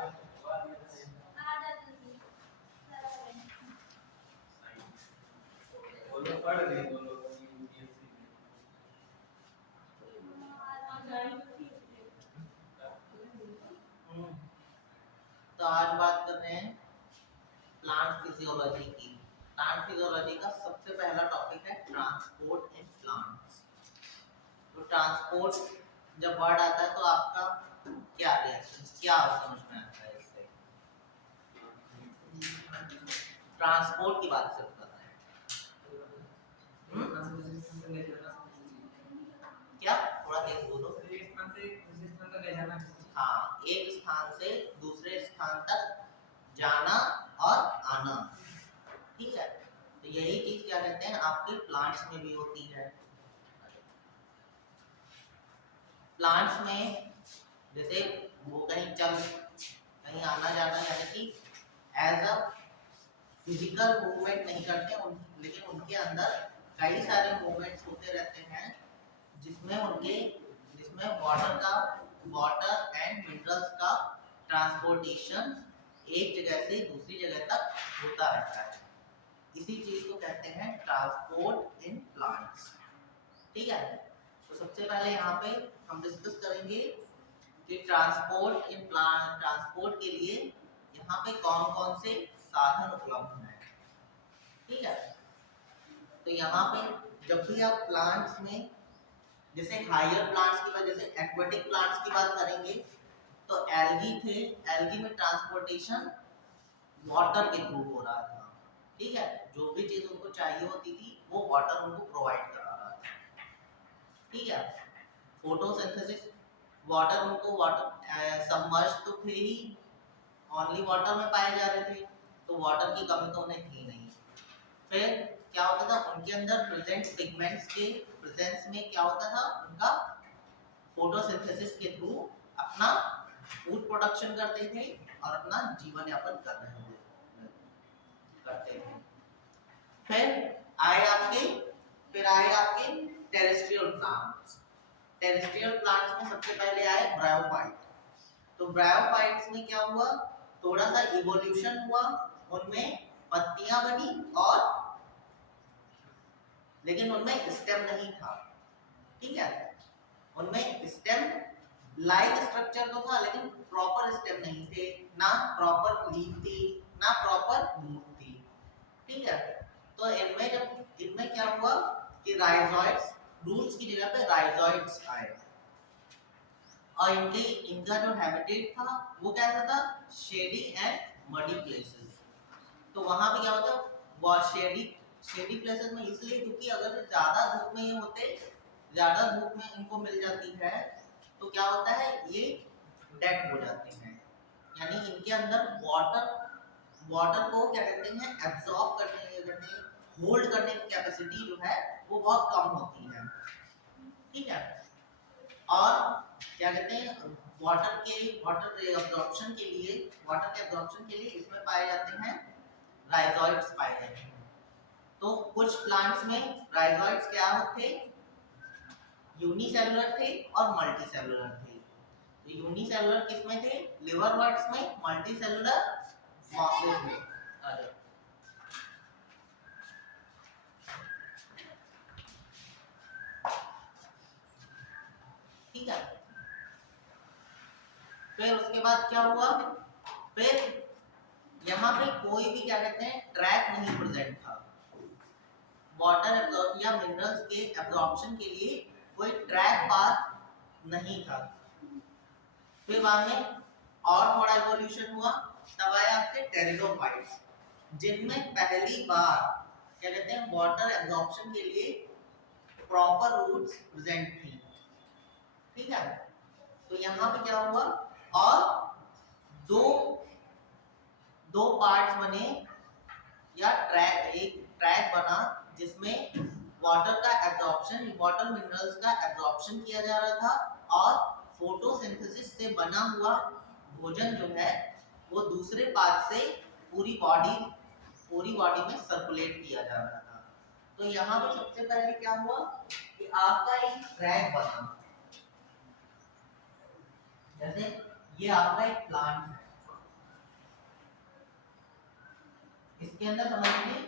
तो आज बात कर रहे हैं प्लांट फिजियोलॉजी की। प्लांट फिजियोलॉजी का सबसे पहला टॉपिक है ट्रांसपोर्ट इन प्लांट्स। तो ट्रांसपोर्ट जब वर्ड आता है तो आपका क्या रिएक्शन, क्या समझ में आता है इससे? ट्रांसपोर्ट की बात सिर्फ कर रहे हैं। क्या थोड़ा तेज बोलो। हाँ, एक स्थान से दूसरे स्थान तक जाना और आना, ठीक है। तो यही चीज क्या कहते हैं आपके प्लांट्स में भी होती है। प्लांट्स में जैसे वो कहीं आना जाना, यानी कि एज अ फिजिकल मूवमेंट नहीं करते लेकिन उनके अंदर कई सारे मूवमेंट्स होते रहते हैं जिसमें वाटर एंड मिनरल्स का ट्रांसपोर्टेशन एक जगह से दूसरी जगह तक होता रहता है। इसी चीज को कहते हैं ट्रांसपोर्ट इन प्लांट्स, ठीक है। तो सबसे पहले यहाँ पे हम डिस्कस करेंगे कि ट्रांसपोर्ट इन प्लांट, ट्रांसपोर्ट के लिए यहाँ पे कौन कौन से साधन उपलब्ध हैं, ठीक है। तो यहाँ पे जब भी आप प्लांट्स में, जैसे हायर प्लांट्स की बात, जैसे एक्वेटिक प्लांट्स की बात करेंगे तो एल्गी थे, एल्गी में ट्रांसपोर्टेशन वाटर के थ्रू हो रहा था, ठीक है। जो भी चीज उनको चाहिए होती थी वो वाटर उनको प्रोवाइड करा रहा था, ठीक है। फोटोसिंथेसिस, वाटर सबमर्ज तो थे ही, ओनली वाटर में पाए जा रहे थे, तो वाटर की कमी तो उन्हें थी नहीं। फिर क्या होता था, उनके अंदर प्रेजेंट पिगमेंट्स के प्रेजेंस में क्या होता था, उनका फोटोसिंथेसिस के थ्रू अपना फूड प्रोडक्शन करते थे और अपना जीवन यापन करते थे। फिर आए आपके टेरेस्ट्रियल प्लांट्स। टेरेस्ट्रियल प्लांट्स में सबसे पहले आए ब्रायोफाइट। तो ब्रायोफाइट्स में क्या हुआ, थोड़ा सा इवोल्यूशन हुआ, उनमें पत्तियां बनी और लेकिन उनमें स्टेम नहीं था, ठीक है। उनमें स्टेम लाइक स्ट्रक्चर तो था लेकिन प्रॉपर स्टेम नहीं थे, ना प्रॉपर लीफ थी ना प्रॉपर रूट थी, ठीक है। तो इनमें क्या हुआ कि राइजोइड्स, रूट्स की जगह पे राइजोइड्स आए और इनका जो हैबिटेट था वो क्या था, शेडी एंड मडी प्लेसेस। तो वहां पे क्या होता है, वो शेडी प्लेसेस में इसलिए क्योंकि अगर ज्यादा धूप में ये होते, ज्यादा धूप में इनको मिल जाती है तो क्या होता है, ये डेड हो जाते हैं, यानी इनके अंदर वाटर को क्या कहते हैं एब्जॉर्ब करने होल्ड करने की कैपेसिटी जो है वो बहुत कम होती है, ठीक है। और क्या कहते हैं वाटर एब्जॉर्प्शन के लिए इसमें पाए जाते हैं राइजोइड्स पाए जाते हैं। तो कुछ प्लांट्स में राइजोइड्स क्या होते, यूनिसेलुलर थे और मल्टीसेलुलर थे। तो यूनिसेलुलर किसमें थे, लिवरवर्ट्स में, मल्टीसेलुलर मॉसेस में। ठीक है। फिर उसके बाद क्या हुआ, फिर यहाँ पे कोई भी क्या कहते हैं ट्रैक नहीं प्रेजेंट था, वाटर एब्जॉर्ब या मिनरल्स के एब्जॉर्प्शन के लिए कोई ट्रैक पाथ नहीं था। फिर बाद में और थोड़ा इवोल्यूशन हुआ, तब आए आपके टेरिडोफाइट्स, जिनमें पहली बार क्या कहते हैं वाटर एब्जॉर्प्शन के लिए प्रॉपर रूट्स प्रेजेंट थी, ठीक है। तो यहाँ पे क्या हुआ, और दो पार्ट्स बने या एक ट्रैक बना जिसमें वाटर का एब्जॉर्प्शन, वाटर मिनरल्स का एब्जॉर्प्शन किया जा रहा था और फोटोसिंथेसिस से बना हुआ भोजन जो है वो दूसरे पार्ट से पूरी बॉडी में सर्कुलेट किया जा रहा था। तो यहाँ पे सबसे पहले क्या हुआ कि आपका एक ट्रैक बना, जैसे ये आपका एक प्लांट है, इसके अंदर समझिए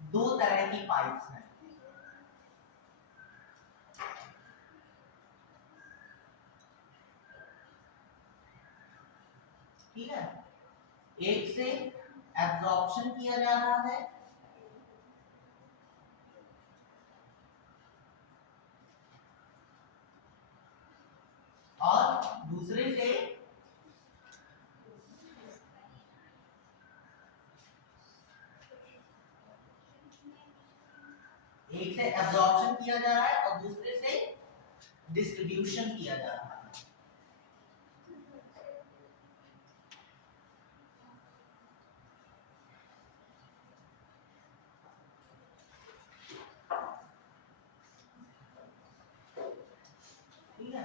दो तरह की पाइप्स हैं। ठीक है, एक से एब्जॉर्प्शन किया जा रहा है और दूसरे से एब्जॉर्प्शन किया जा रहा है और दूसरे से डिस्ट्रीब्यूशन किया जा रहा है। ठीक है,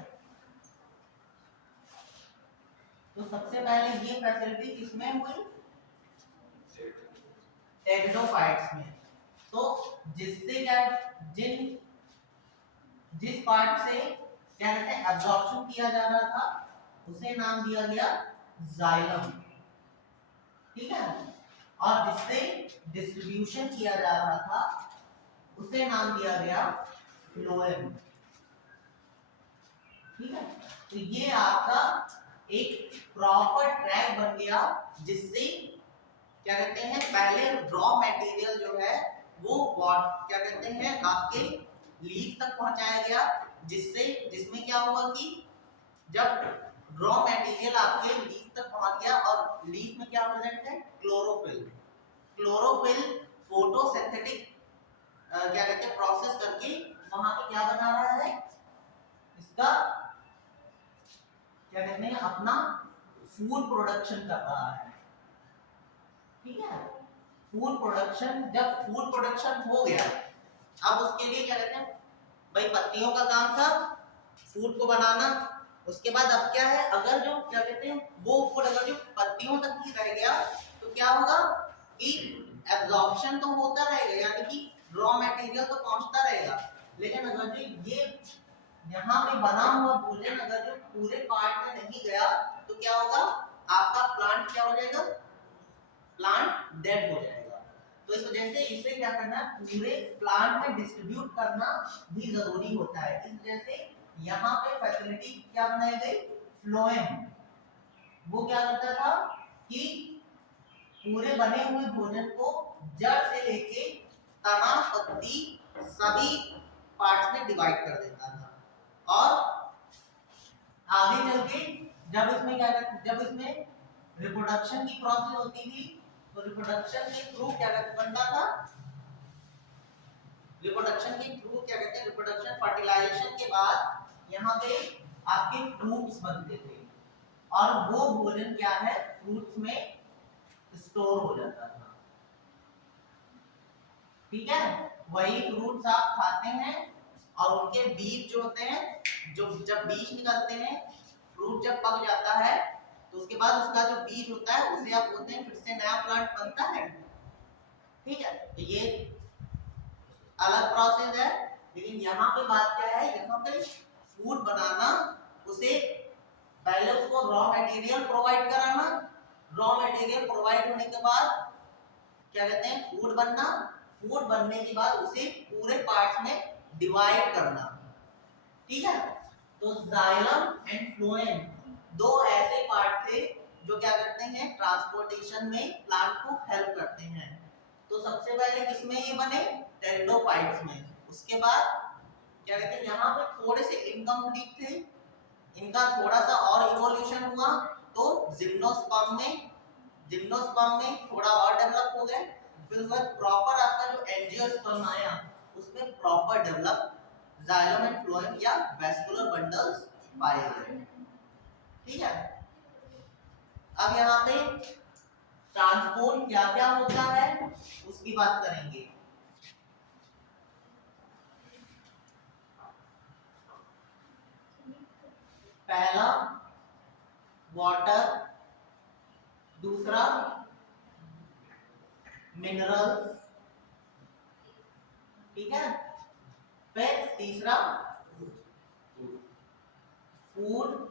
तो सबसे पहले ये फैसिलिटी किसमें हुई? टेरिडोफाइट्स में। तो जिससे क्या, जिस पार्ट से क्या कहते हैं एब्जॉर्प्शन किया जा रहा था उसे नाम दिया गया जाइलम। ठीक है, और जिससे डिस्ट्रीब्यूशन किया जा रहा था उसे नाम दिया गया फ्लोएम। ठीक है, तो ये आपका एक प्रॉपर ट्रैक बन गया जिससे क्या कहते हैं पहले रॉ मटेरियल जो है वो क्या कहते हैं आपके लीफ तक पहुंचाया गया, जिसमें क्या हुआ कि जब रॉ मटेरियल आपके लीफ तक पहुंच गया और लीफ में क्या प्रेजेंट है? क्लोरोफिल। क्लोरोफिल फोटोसिंथेटिक क्या कहते हैं प्रोसेस करके वहां पे क्या बना रहा है? इसका क्या कहते हैं अपना फूड प्रोडक्शन कर रहा है। ठीक है, फूड प्रोडक्शन, जब फूड प्रोडक्शन हो गया अब उसके लिए क्या कहते हैं भाई पत्तियों का काम था फूड को बनाना। उसके बाद अब क्या है, अगर जो क्या कहते हैं वो फूड अगर जो पत्तियों तक ही रह गया तो क्या होगा कि एब्जॉर्प्शन तो होता रहेगा, यानी कि रॉ मटेरियल तो पहुंचता रहेगा, लेकिन अगर जो ये यहाँ पे बना हुआ भोजन अगर जो पूरे पार्ट में नहीं गया तो क्या होगा? आपका प्लांट क्या हो जाएगा? प्लांट डेड हो जाएगा। तो इस वजह से इसे क्या करना है, पूरे प्लांट में डिस्ट्रीब्यूट करना भी जरूरी होता है। इस वजह से यहाँ पे फैसिलिटी क्या बनाई गई? फ्लोएम। वो क्या करता था कि पूरे बने हुए भोजन को जड़ से लेके तना पत्ती सभी पार्ट्स में डिवाइड कर देता था। और आगे चल के जब इसमें रिप्रोडक्शन की प्रोसेस होती थी तो रिप्रोडक्शन के थ्रू क्या बनता था? रिप्रोडक्शन के थ्रू क्या कहते हैं रिप्रोडक्शन फर्टिलाइजेशन के बाद यहाँ पे आपके फ्रूट्स बनते थे और वो भोजन क्या है फ्रूट्स में स्टोर हो जाता था। ठीक है, वही फ्रूट्स आप खाते हैं और उनके बीज जो होते हैं, जो जब बीज निकलते हैं, फ्रूट जब पक जाता है तो उसके बाद उसका जो बीज होता है उसे आप बोलते हैं फिर से नया प्लांट बनता है। ठीक है, तो ये अलग प्रोसेस है, लेकिन यहाँ पे बात क्या है, यहाँ पे फूड बनाना, उसे पहले उसको रॉ मटेरियल प्रोवाइड कराना, रॉ मटेरियल प्रोवाइड होने के बाद क्या कहते हैं फूड बनना, फूड बनने के बाद उसे पूरे पार्ट्स में डिवाइड करना। ठीक है, तो जाइलम एंड फ्लोएम दो ऐसे पार्ट थे जो क्या करते हैं ट्रांसपोर्टेशन में प्लांट को हेल्प करते हैं। तो सबसे पहले किसमें ये बने? टेरिडोफाइट्स में। उसके बाद क्या कहते हैं यहाँ पे थोड़े से इनकम्प्लीट थे, इनका थोड़ा सा और इवोल्यूशन हुआ तो जिम्नोस्पर्म में थोड़ा और डेवलप हो गए, फिर उसके बाद प्रॉपर आपका जो एंजियोस्पर्म आया उसमें proper develop xylem and phloem या वैस्कुलर बंडल्स पाए गए। ठीक है, अब यहाँ पे ट्रांसपोर्ट क्या क्या होता है उसकी बात करेंगे। पहला वाटर, दूसरा मिनरल्स, ठीक है, फिर तीसरा फूड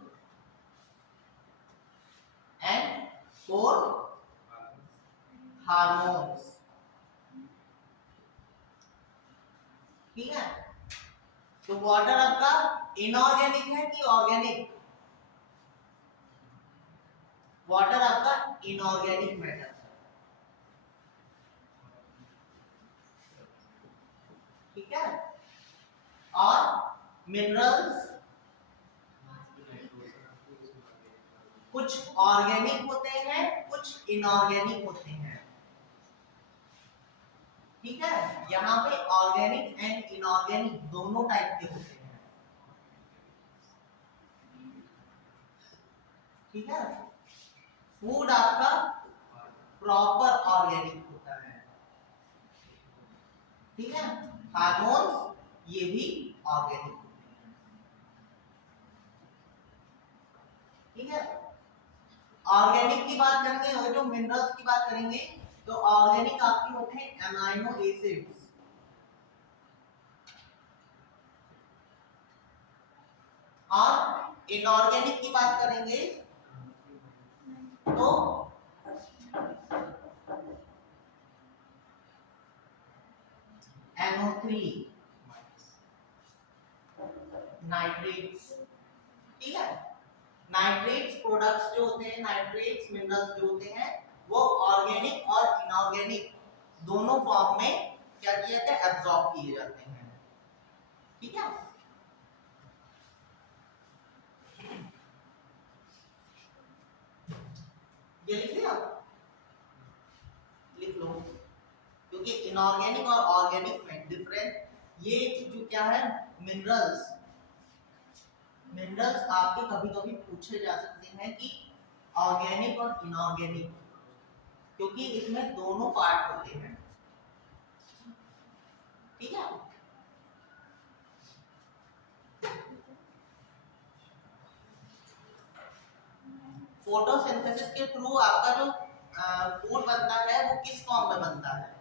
एंड फोर्थ हार्मोन्स, ठीक है। तो वाटर आपका इनऑर्गेनिक है कि ऑर्गेनिक? वाटर आपका इनऑर्गेनिक मैटर, ठीक है। और मिनरल्स कुछ ऑर्गेनिक होते हैं, कुछ इनऑर्गेनिक होते हैं, ठीक है। यहाँ पे ऑर्गेनिक एंड इनऑर्गेनिक दोनों टाइप के होते हैं, ठीक है। फूड आपका प्रॉपर ऑर्गेनिक होता है, ठीक है। हार्मोन्स ये भी ऑर्गेनिक होते हैं, ठीक है। ऑर्गेनिक की बात करेंगे और जो मिनरल्स की बात करेंगे तो ऑर्गेनिक आपके होते हैं अमाइनो एसिड्स, और इनऑर्गेनिक की बात करेंगे तो NO3 नाइट्रेट्स, ठीक है। नाइट्रेट्स प्रोडक्ट्स जो होते हैं, नाइट्रेट्स मिनरल्स जो होते हैं वो ऑर्गेनिक और इनऑर्गेनिक दोनों फॉर्म में क्या किया जाता है, एब्जॉर्ब किए जाते हैं, ठीक है। ये लिख लिया, लिख लो, क्योंकि इनऑर्गेनिक और ऑर्गेनिक में डिफरेंस, ये जो क्या है, मिनरल्स, मिनरल्स आपके कभी कभी पूछे जा सकते हैं कि ऑर्गेनिक और इनऑर्गेनिक, क्योंकि इसमें दोनों पार्ट होते हैं, ठीक है। फोटोसिंथेसिस के थ्रू आपका जो फूड बनता है वो किस फॉर्म में बनता है,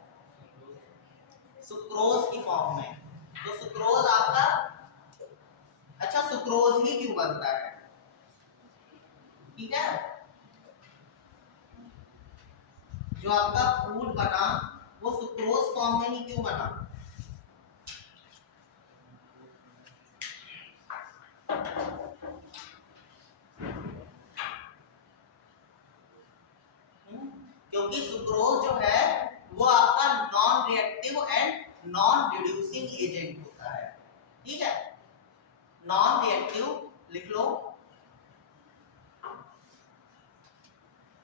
सुक्रोज की फॉर्म में। तो सुक्रोज आपका, अच्छा सुक्रोज ही क्यों बनता है, ठीक है। जो आपका फूड बना वो सुक्रोज फॉर्म में ही क्यों बना, क्योंकि सुक्रोज जो है वो आपका non reactive and non reducing agent होता है, ठीक है। नॉन रिएक्टिव लिख लो,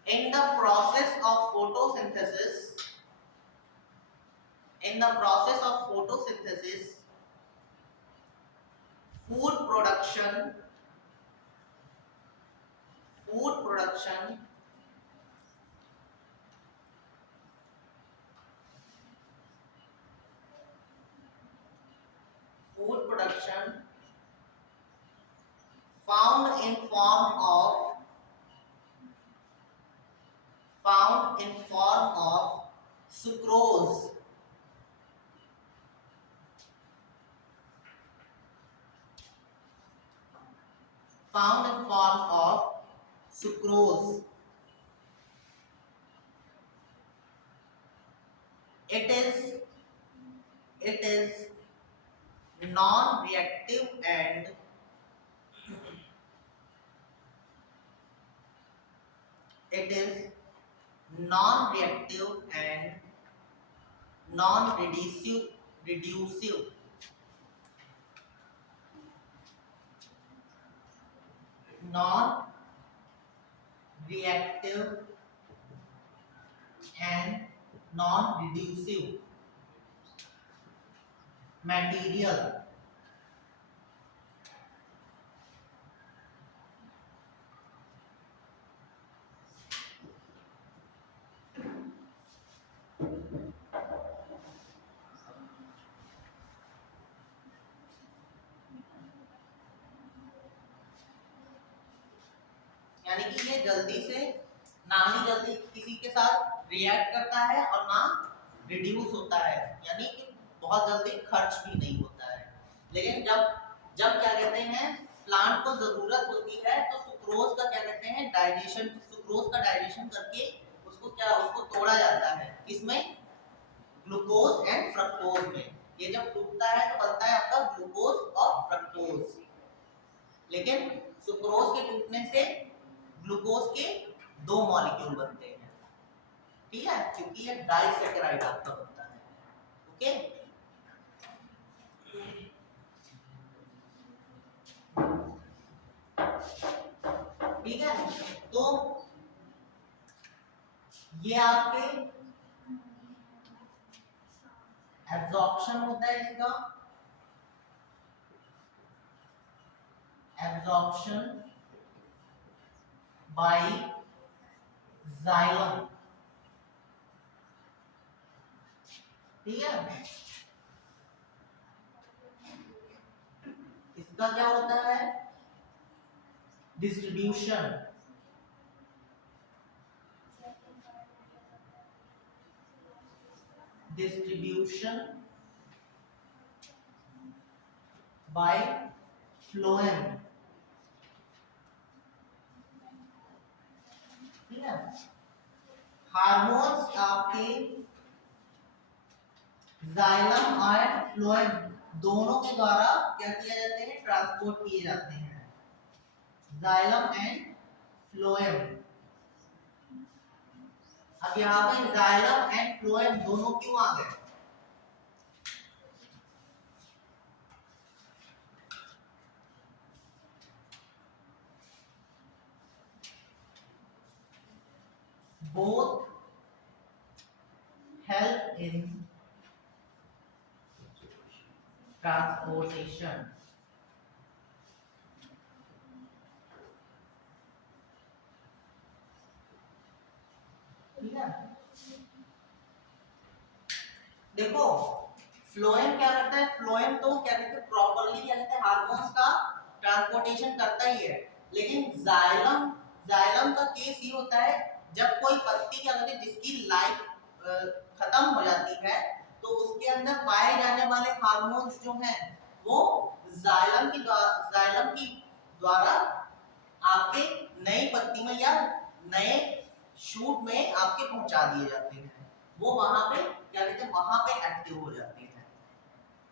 in the process of photosynthesis, in the process of photosynthesis food production, food production food production found in form of, found in form of sucrose, found in form of sucrose, it is non-reactive and it is non-reactive and non-reducive, non-reactive and non-reducive material, यानी कि ये जल्दी से ना ही जल्दी किसी के साथ रिएक्ट करता है और ना रिड्यूस होता है, यानी कि बहुत जल्दी खर्च भी नहीं होता है। लेकिन जब जब क्या कहते हैं प्लांट को जरूरत होती है तो सुक्रोज का क्या कहते हैं डाइजेशन, सुक्रोज का डाइजेशन करके उसको तोड़ा जाता है, किसमें? ग्लूकोज एंड फ्रक्टोज में। ये जब टूटता है तो बनता है आपका ग्लूकोज और फ्रक्टोज। लेकिन सुक्रोज के टूटने से ग्लूकोज के 2 मॉलिक्यूल बनते हैं, ठीक है, क्योंकि ये डाइसैकेराइड आपका बनता है। ओके, ठीक है। तो ये आपके एब्जॉर्प्शन होता है, इसका एब्जॉर्प्शन बाय जाइलम, ठीक है। इसका क्या होता है? डिस्ट्रीब्यूशन बाय फ्लोएम, ठीक है। हार्मोन्स आपके जाइलम और फ्लोएम दोनों के द्वारा क्या किया जाते हैं? ट्रांसपोर्ट किए जाते हैं, जाइलम एंड फ्लोएम। अब यहाँ पे जाइलम एंड फ्लोएम दोनों क्यों आ गए? both help in transportation, ठीक है। देखो फ्लोएम क्या करता है? फ्लोएम तो क्या कहते हैं, प्रॉपर्ली क्या कहते हैं, हार्मोन्स का ट्रांसपोर्टेशन करता ही है। लेकिन जाइलम जाइलम का केस ये होता है जब कोई पत्ती क्या कहते हैं जिसकी लाइफ खत्म हो जाती है, तो उसके अंदर पाए जाने वाले हार्मोन्स जो हैं वो जाइलम की द्वारा आपके नई पत्ती में या नए शूट में आपके पहुंचा दिए जाते हैं। वो वहां पे क्या कहते हैं, वहां पे एक्टिव हो जाते हैं,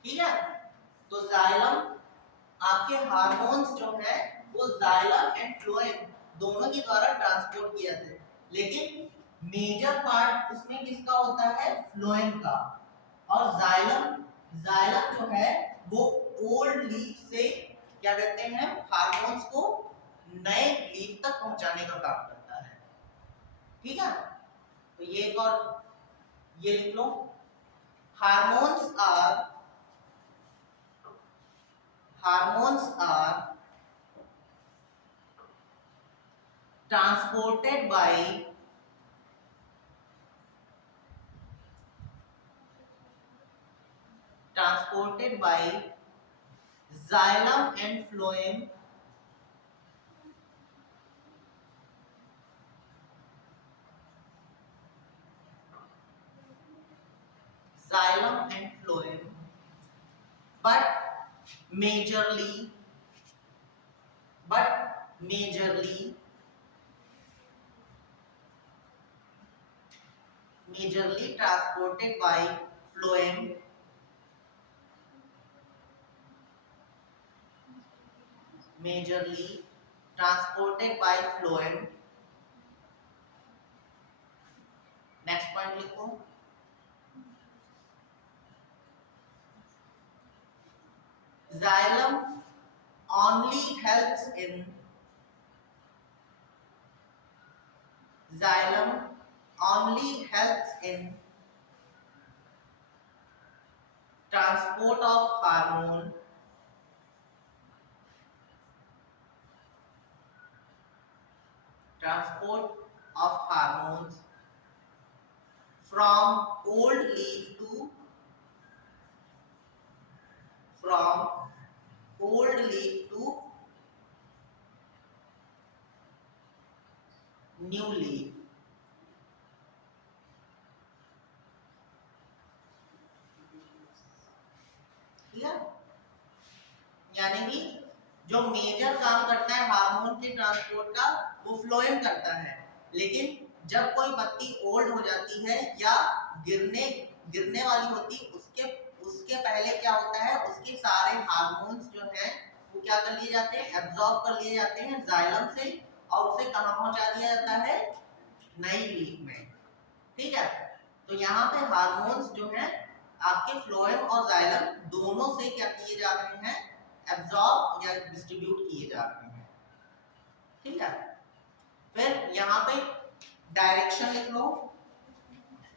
ठीक है। तो जाइलम आपके हार्मोन्स जो है वो जाइलम एंड फ्लोएम दोनों के द्वारा ट्रांसपोर्ट किए जाते हैं। लेकिन मेजर पार्ट उसमें किसका होता है? फ्लोएम का। और जाइलम जाइलम जो है वो ओल्ड लीफ से क्या कहते हैं, हार्मोन्स को नए लीफ तक पहुंचाने का काम करता है, ठीक है। तो ये एक और ये लिख लो, hormones are transported by xylem and phloem but majorly transported by phloem next point लिखो, xylem only helps in transport of hormones from old leaf to new leaf, ठीक है। यानी कि जो मेजर काम करता है हार्मोन के ट्रांसपोर्ट का वो फ्लोएम करता है, लेकिन जब कोई पत्ती ओल्ड हो जाती है या गिरने गिरने वाली होती, उसके उसके पहले क्या होता है, उसके सारे हार्मोन्स जो हैं वो क्या कर लिए जाते हैं, एब्जॉर्ब कर लिए जाते हैं जाइलम से, और उसे कहाँ पहुंचा दिया जाता है, नई लीफ में। ठीक है, तो यहाँ पे हार्मोन्स जो हैं आपके फ्लोएम और जाइलम दोनों से क्या किए जा रहे हैं, एब्जॉर्ब या डिस्ट्रीब्यूट किए जा रहे हैं। ठीक है, फिर यहाँ पे डायरेक्शन लिख लो,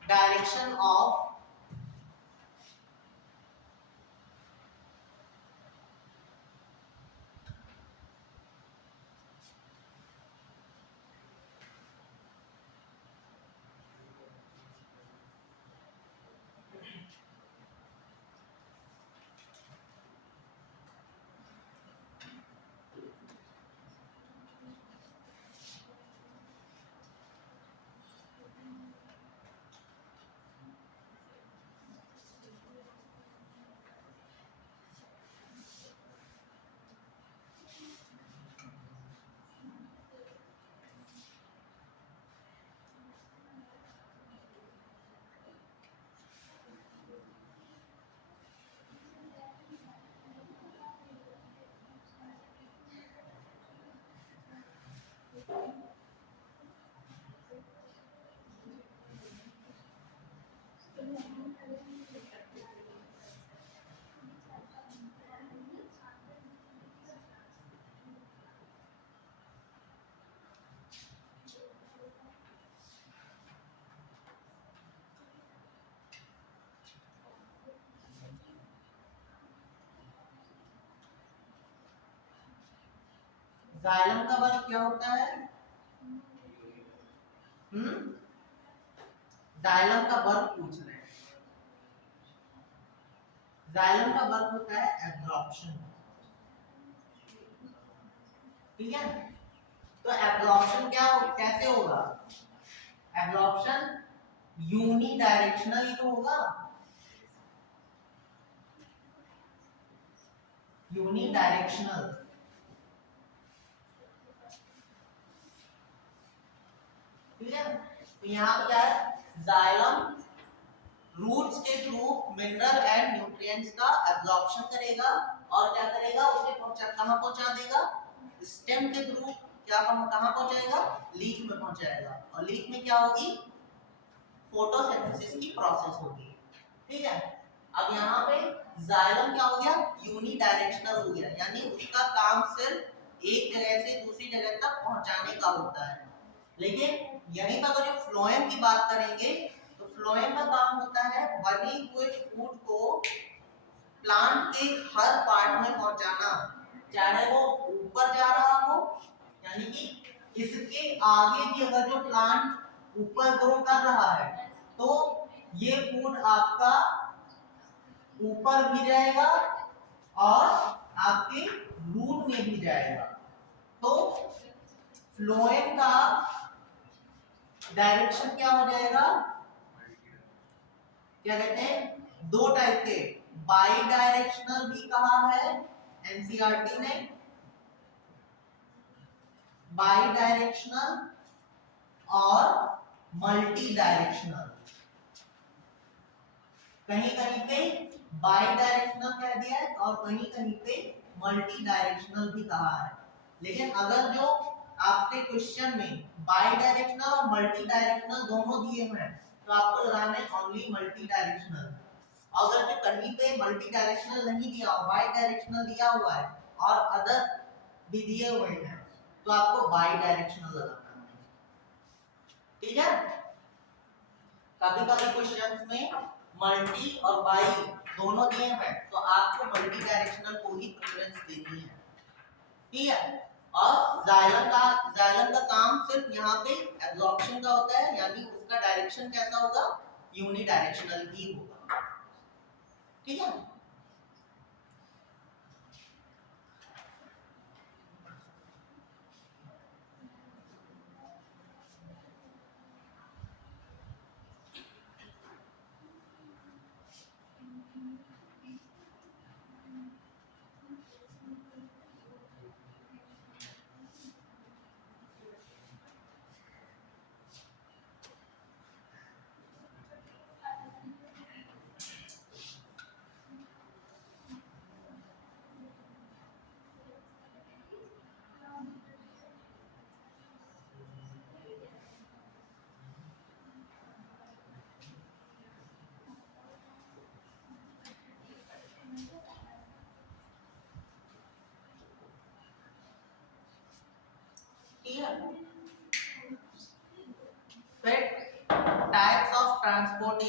डायरेक्शन ऑफ जाइलम का वर्क क्या होता है, जाइलम का वर्क पूछ रहे हैं। जाइलम का वर्क होता है एब्जॉर्प्शन। ठीक है, तो एब्जॉर्प्शन क्या कैसे होगा, एब्जॉर्प्शन यूनी डायरेक्शनल ही तो होगा, यूनी डायरेक्शनल। ठीक है, तो यहाँ पे क्या है, जाइलम रूट्स के थ्रू मिनरल एंड न्यूट्रिएंट्स का एब्जॉर्प्शन करेगा और क्या करेगा, उसे कहाँ पहुंचा देगा, स्टेम के थ्रू क्या कहाँ पहुंचाएगा, लीफ में पहुंचाएगा, और लीफ में क्या होगी, फोटोसिंथेसिस की प्रोसेस होगी। ठीक है, अब यहाँ पे जाइलम क्या हो गया, यूनी डायरेक्शनल हो गया, यानी उसका काम सिर्फ एक जगह से दूसरी जगह तक पहुंचाने का होता है। लेकिन यहीं पर जो फ्लोएम की बात करेंगे, तो फ्लोएम का काम होता है बने हुए फूड को प्लांट के हर पार्ट में पहुंचाना, चाहे वो ऊपर जा रहा हो, यानी कि इसके आगे भी अगर जो प्लांट ऊपर ग्रो कर रहा है तो ये फूड आपका ऊपर भी जाएगा और आपके रूट में भी जाएगा। तो फ्लोएम का डायरेक्शन क्या हो जाएगा, क्या कहते हैं, दो टाइप के, बाई डायरेक्शनल भी कहा है एनसीईआरटी ने, बाई डायरेक्शनल और मल्टी डायरेक्शनल। कहीं कहीं पे बाई डायरेक्शनल कह दिया है और कहीं कहीं पे मल्टी डायरेक्शनल भी कहा है। लेकिन अगर जो आपके क्वेश्चन में बाई डायरेक्शनल और मल्टी डायरेक्शनल दोनों दिए हुए हैं तो आपको लगाना है ओनली मल्टी डायरेक्शनल। अगर जो कहीं पे मल्टी डायरेक्शनल नहीं दिया हो, बाई डायरेक्शनल दिया हुआ है और अदर भी दिए हुए हैं तो आपको बाई डायरेक्शनल लगाना है। ठीक है, कभी कभी क्वेश्चंस में मल्टी और बाई दोनों दिए हैं तो आपको मल्टी डायरेक्शनल को ही प्रेफरेंस देनी है। ठीक है, और जाइलम का काम सिर्फ यहाँ पे एब्जॉर्प्शन का होता है, यानी उसका डायरेक्शन कैसा होगा, यूनी डायरेक्शनल ही होगा। ठीक है,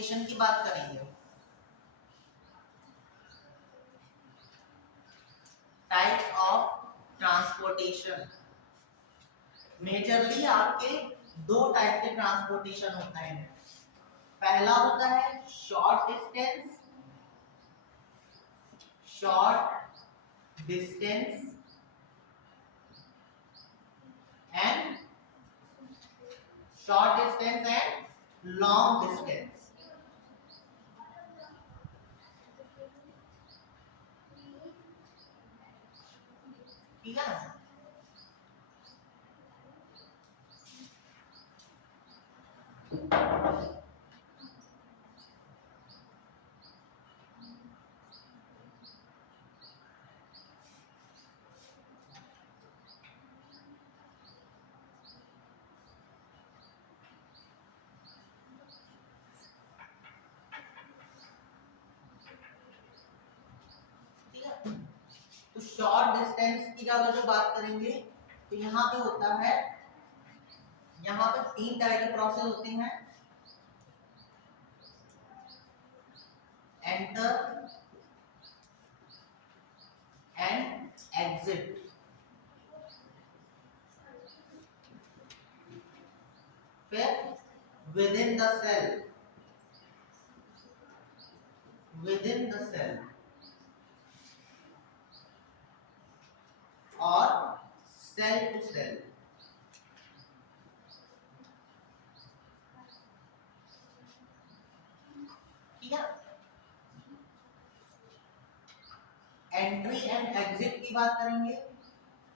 ट्रांसपोर्टेशन की बात करेंगे। टाइप्स ऑफ ट्रांसपोर्टेशन, मेजरली आपके दो टाइप के ट्रांसपोर्टेशन होते हैं। पहला होता है short distance and long distance. ठीक है ना? तो शॉर्ट डिस्टेंस की ज्यादा जो बात करेंगे तो यहाँ पे होता है, यहाँ पे 3 तरह के प्रोसेस होते हैं। Enter and exit. फिर विदिन द सेल और सेल टू सेल। ठीक है? एंट्री एंड एग्जिट की बात करेंगे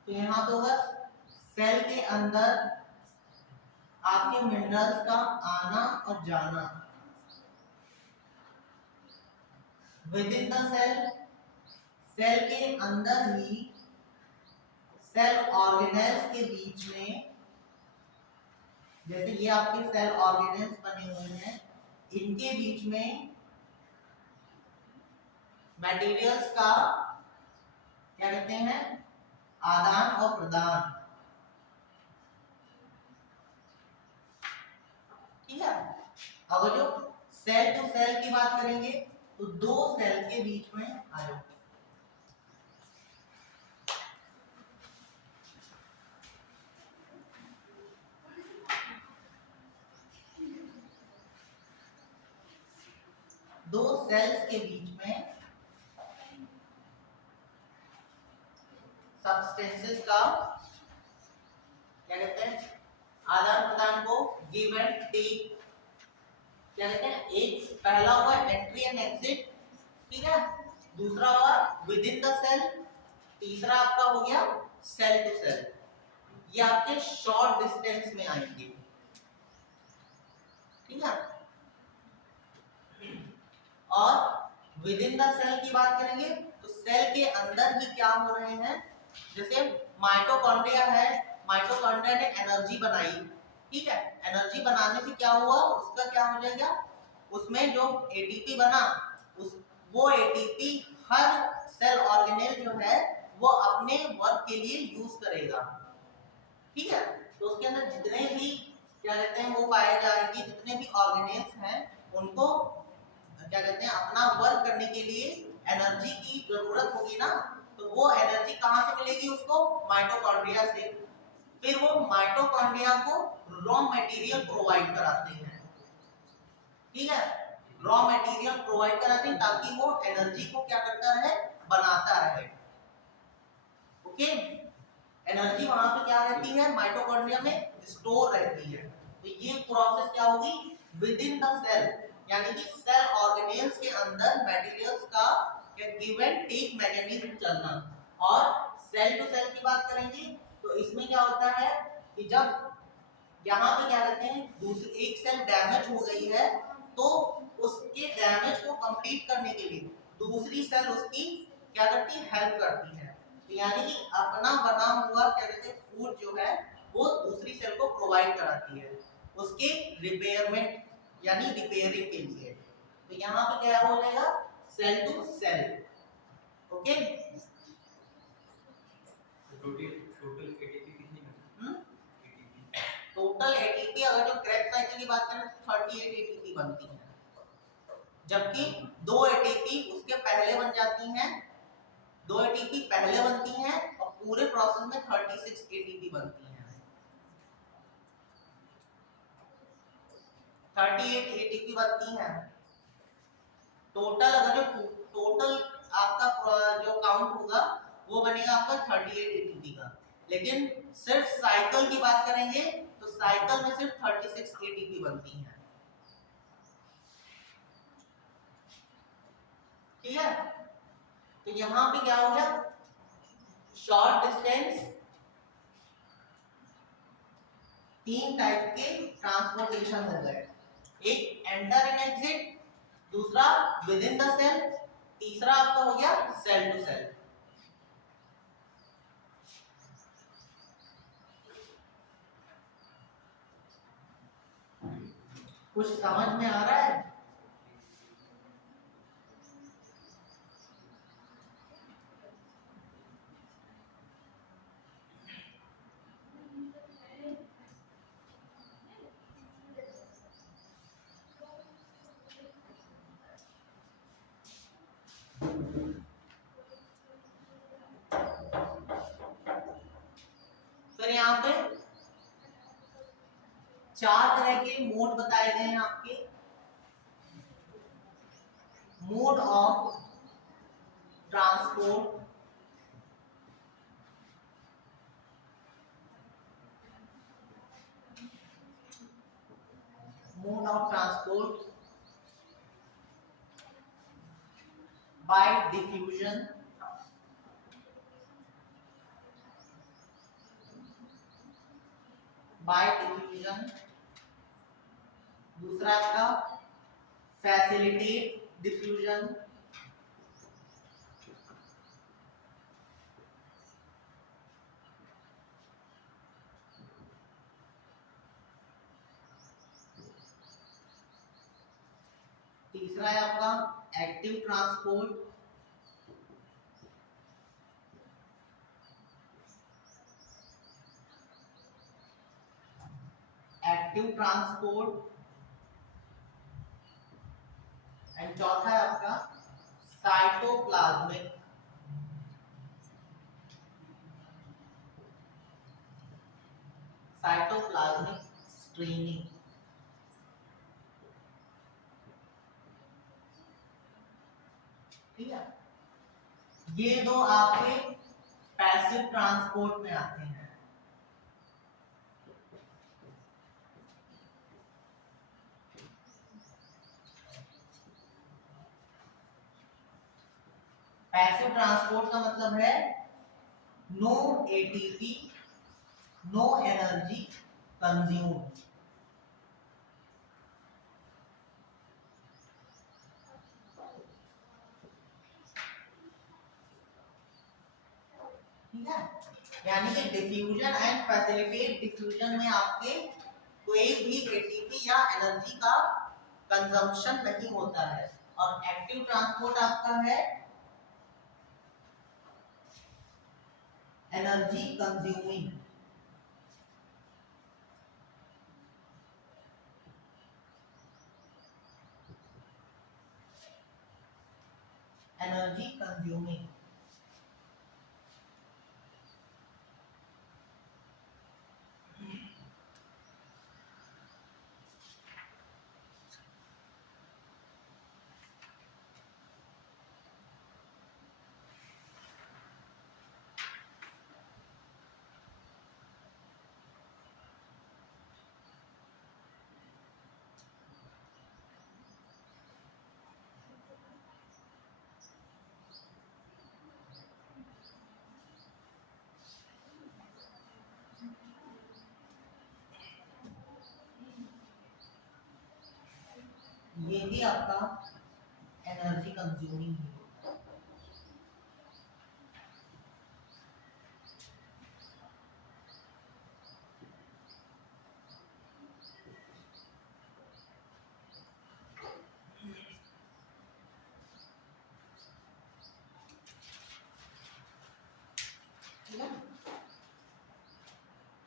तो यहाँ तो बस सेल के अंदर आपके मिनरल्स का आना और जाना। विद इन द सेल के अंदर ही सेल ऑर्गेनेल्स के बीच में, जैसे ये आपके सेल ऑर्गेनेल्स बने हुए हैं, इनके बीच में मटेरियल्स का क्या कहते हैं, आदान और प्रदान। ठीक है? अगर जो सेल टू सेल की बात करेंगे तो दो सेल के बीच में आयो, दो सेल्स के बीच में सब्सटेंसेस का क्या कहते हैं, आदान प्रदान को गिव एंड टेक क्या कहते हैं। एक पहला हुआ एंट्री एंड एग्जिट, ठीक है, दूसरा हुआ विद इन द सेल, तीसरा आपका हो गया सेल टू सेल। ये आपके शॉर्ट डिस्टेंस में आएंगे। ठीक है? और विद इन द सेल की बात करेंगे तो सेल के अंदर ही क्या हो रहे हैं, जैसे माइटोकॉन्ड्रिया है, माइटोकॉन्ड्रिया ने एनर्जी बनाई। ठीक है? एनर्जी बनाने से क्या हुआ, उसका क्या हो जाएगा, उसमें जो एटीपी बना, वो एटीपी हर सेल ऑर्गेनेल जो है वो अपने वर्क के लिए यूज करेगा। ठीक है? तो उसके अंदर जितने भी क्या कहते हैं वो पाए जाएंगे, जितने भी ऑर्गेनेल्स हैं उनको क्या कहते हैं अपना वर्क करने के लिए एनर्जी की जरूरत होगी ना, तो वो एनर्जी कहाँ से मिलेगी उसको, माइटोकॉन्ड्रिया से। फिर वो माइटोकॉन्ड्रिया को रॉ मटेरियल प्रोवाइड कराते हैं। ठीक है? रॉ मटेरियल प्रोवाइड कराते हैं ताकि वो एनर्जी को क्या करता रहे, बनाता रहे। ओके? एनर्जी वहां पे क्या रहती है, माइटोकॉन्ड्रिया में स्टोर रहती है। तो ये प्रोसेस क्या होगी, विद इन द सेल, यानी कि सेल ऑर्गेनेल्स के अंदर मटेरियल्स का गिव एंड टेक मैकेनिज्म चलना। और सेल टू सेल की बात करेंगे तो इसमें क्या होता है कि जब यहाँ पे क्या कहते हैं दूसरी एक सेल डैमेज हो गई है तो उसके डैमेज को कंप्लीट करने के लिए दूसरी सेल उसकी क्या करती है, हेल्प करती है। तो यानी कि अपना बना हुआ क्या कहते हैं फूड जो है वो दूसरी सेल को प्रोवाइड कराती है उसके रिपेयरमेंट यानी रिपेयरिंग के लिए। तो यहाँ पे क्या हो जाएगा, cell to cell. Okay? Total ATP अगर जो क्रेब साइकिल की बात करें तो 38 एटीपी बनती है। जबकि 2 एटीपी उसके पहले बन जाती हैं, 2 एटीपी पहले बनती हैं और पूरे प्रोसेस में 36 एटीपी बनती हैं। 38 एटीपी बनती हैं टोटल। अगर जो टोटल आपका जो काउंट होगा वो बनेगा आपका 38 एटीपी का, लेकिन सिर्फ साइकिल की बात करेंगे तो साइकिल में सिर्फ 36 एटीपी बनती हैं। ठीक है, तो यहां पे क्या हो गया, शॉर्ट डिस्टेंस 3 टाइप के ट्रांसपोर्टेशन हो गए, एक एंटर एंड एग्जिट, दूसरा विद इन द सेल, तीसरा आपका हो गया सेल टू सेल। कुछ समझ में आ रहा है? फिर यहाँ पे 4 तरह के मोड बताए गए हैं आपके। Mode of transport, mode of transport bye diffusion, bye diffusion, दूसरा आपका फैसिलिटेट डिफ्यूजन, तीसरा है आपका active transport, active transport, and चौथा है आपका साइटोप्लाज्मिक, साइटोप्लाज्मिक स्ट्रेनिंग। ठीक है, ये दो आपके पैसिव ट्रांसपोर्ट में आते हैं। पैसिव ट्रांसपोर्ट का मतलब है no ATP, no energy consume. ठीक है, यानी कि डिफ्यूजन एंड फैसिलिटेट डिफ्यूजन में आपके कोई भी एटीपी या एनर्जी का कंजम्पशन नहीं होता है, और एक्टिव ट्रांसपोर्ट आपका है एनर्जी कंज्यूमिंग। Energy consuming. ये भी आपका एनर्जी कंज्यूमिंग है।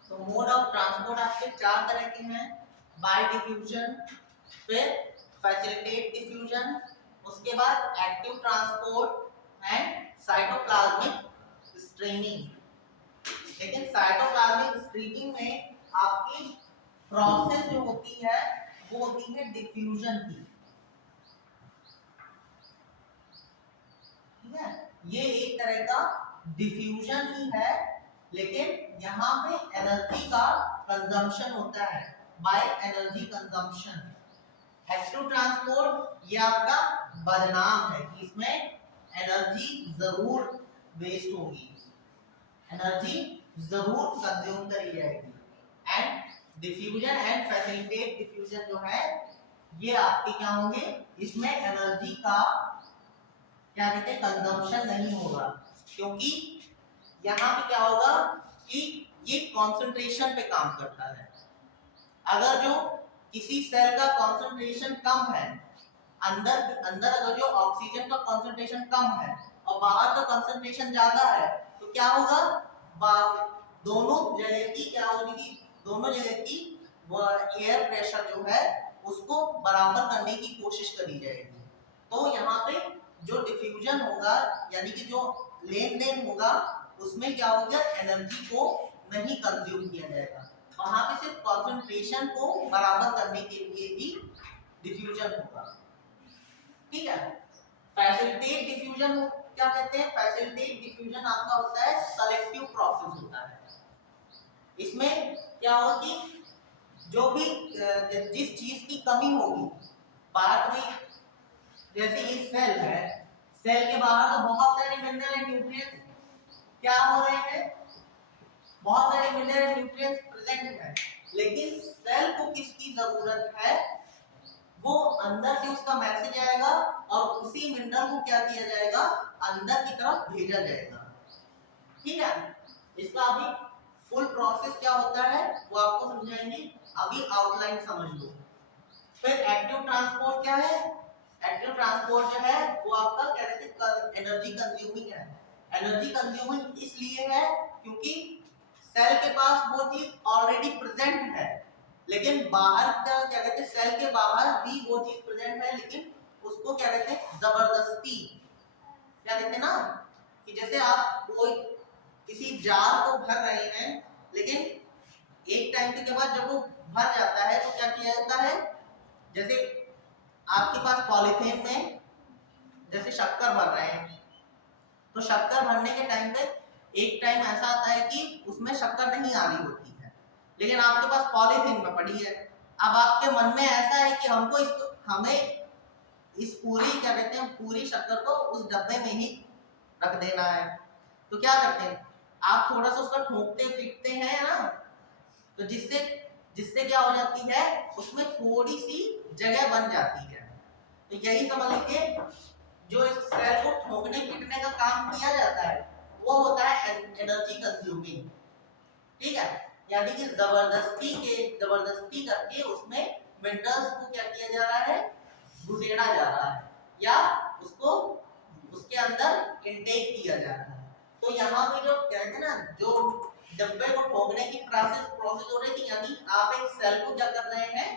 तो मोड ऑफ ट्रांसपोर्ट आपके 4 तरह के हैं, बाय डिफ्यूजन, फिर फैसिलिटेट डिफ्यूजन, उसके बाद active transport and cytoplasmic streaming. लेकिन साइटोप्लाज्मिक स्ट्रेनिंग में आपकी प्रोसेस जो होती है वो होती है डिफ्यूजन की, ठीक है, ये एक तरह का डिफ्यूजन ही है, लेकिन यहाँ पे एनर्जी का कंजम्पशन होता है by energy consumption. Active transport ये आपका बदनाम है कि इसमें एनर्जी जरूर वेस्ट होगी, एनर्जी जरूर कंज्यूम करी जाएगी। And diffusion and facilitate diffusion जो है ये आपके क्या होंगे, इसमें एनर्जी का क्या कहते हैं कंजम्पशन नहीं होगा, क्योंकि यहाँ पे क्या होगा कि ये कंसंट्रेशन पे काम करता है। अगर जो किसी सेल का कंसंट्रेशन कम है, अंदर अंदर अगर जो ऑक्सीजन का कंसंट्रेशन कम है और बाहर का कंसंट्रेशन ज्यादा है, तो क्या होगा, दोनों जगह की क्या होगी, दोनों जगह की एयर प्रेशर जो है उसको बराबर करने की कोशिश करी जाएगी। तो यहाँ पे जो डिफ्यूजन होगा यानी कि जो लेन देन होगा उसमें क्या होगा, एनर्जी को नहीं कंज्यूम किया जाएगा, वहां पे सिर्फ कंसंट्रेशन को बराबर करने के लिए ही डिफ्यूजन होगा, ठीक है। फैसिलिटेट डिफ्यूजन क्या कहते हैं, फैसिलिटेट डिफ्यूजन आपका होता है सेलेक्टिव प्रोसेस होता है। इसमें क्या होगा कि जो भी जिस चीज की कमी होगी, बात भी जैसे ये सेल है, सेल के बाहर तो बहुत सारे मिनरल एंड न्यूट्रिएंट्स क्या हो रहे हैं, बहुत सारे मिनरल एंड न्यूट्रिएंट्स प्रेजेंट है, लेकिन सेल को किसकी जरूरत है, वो अंदर से उसका मैसेज आएगा और उसी मिनरल को क्या किया जाएगा, अंदर की तरफ भेजा जाएगा, ठीक है। इसका अभी फुल प्रोसेस क्या होता है वो आपको समझाएंगे, अभी आउटलाइन समझ लो। फिर एक्टिव ट्रांसपोर्ट क्या है, एक्टिव ट्रांसपोर्ट जो है वो आपका क्या कहते हैं एनर्जी कंज्यूमिंग है। एनर्जी कंज्यूमिंग इसलिए है क्योंकि सेल के पास वो चीज ऑलरेडी प्रेजेंट है, लेकिन बाहर का क्या कहते हैं, सेल के बाहर भी वो चीज प्रेजेंट है, लेकिन उसको क्या कहते हैं जबरदस्ती, क्या कहते हैं ना, कि जैसे आप कोई किसी जार को भर रहे हैं, लेकिन एक टाइम के बाद जब वो भर जाता है तो क्या किया जाता है, जैसे आपके पास पॉलीथीन में जैसे शक्कर भर रहे हैं, तो शक्कर भरने के टाइम पे एक टाइम ऐसा आता है कि उसमें शक्कर नहीं आ रही होती है, लेकिन आपके पास पॉलीथीन में पड़ी है। अब आपके मन में ऐसा है कि हमको इसको हमें इस पूरी क्या कहते हैं पूरी शक्कर को उस डब्बे में ही रख देना है, तो क्या करते हैं आप थोड़ा सा उसका ठोकते पीटते हैं ना, तो जिससे जिससे क्या हो जाती है उसमें थोड़ी सी जगह बन जाती है। तो यही समझ लीजिए जो इस सेल को ठोकने पीटने का काम किया जाता है वो होता है एनर्जी कंज्यूमिंग, ठीक है। यानी कि जबरदस्ती करके उसमें मिनरल्स को क्या किया जा रहा है, घुसेड़ा जा रहा है या उसको उसके अंदर इनटेक किया जा रहा है। तो यहाँ पे जो कहते हैं ना, जो डब्बे को ठोकने की प्रोसेस हो रही थी, यानी आप एक सेल को क्या कर रहे हैं,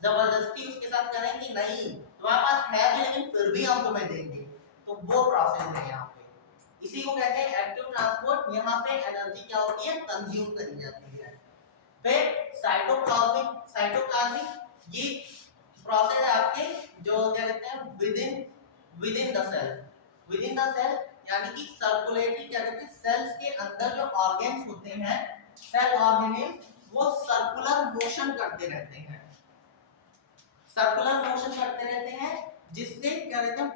जबरदस्ती उसके साथ करेंगे नहीं, तुम्हारे पास है भी लेकिन फिर भी हम तुम्हें देंगे, तो वो प्रोसेस है यहाँ पे। इसी को कहते हैं एक्टिव ट्रांसपोर्ट। यहाँ पे एनर्जी क्या होती है, कंज्यूम करी जाती है। फिर साइटोप्लाज्मिक ये प्रोसेस है आपके जो क्या कहते हैं विदिन द सेल, यानी कि सर्कुलेटरी क्या कहते हैं, सेल्स के अंदर जो ऑर्गेन्स होते हैं, सेल ऑर्गेनेल्स, वो सर्कुलर मोशन करते रहते हैं, जिससे क्या कहते हैं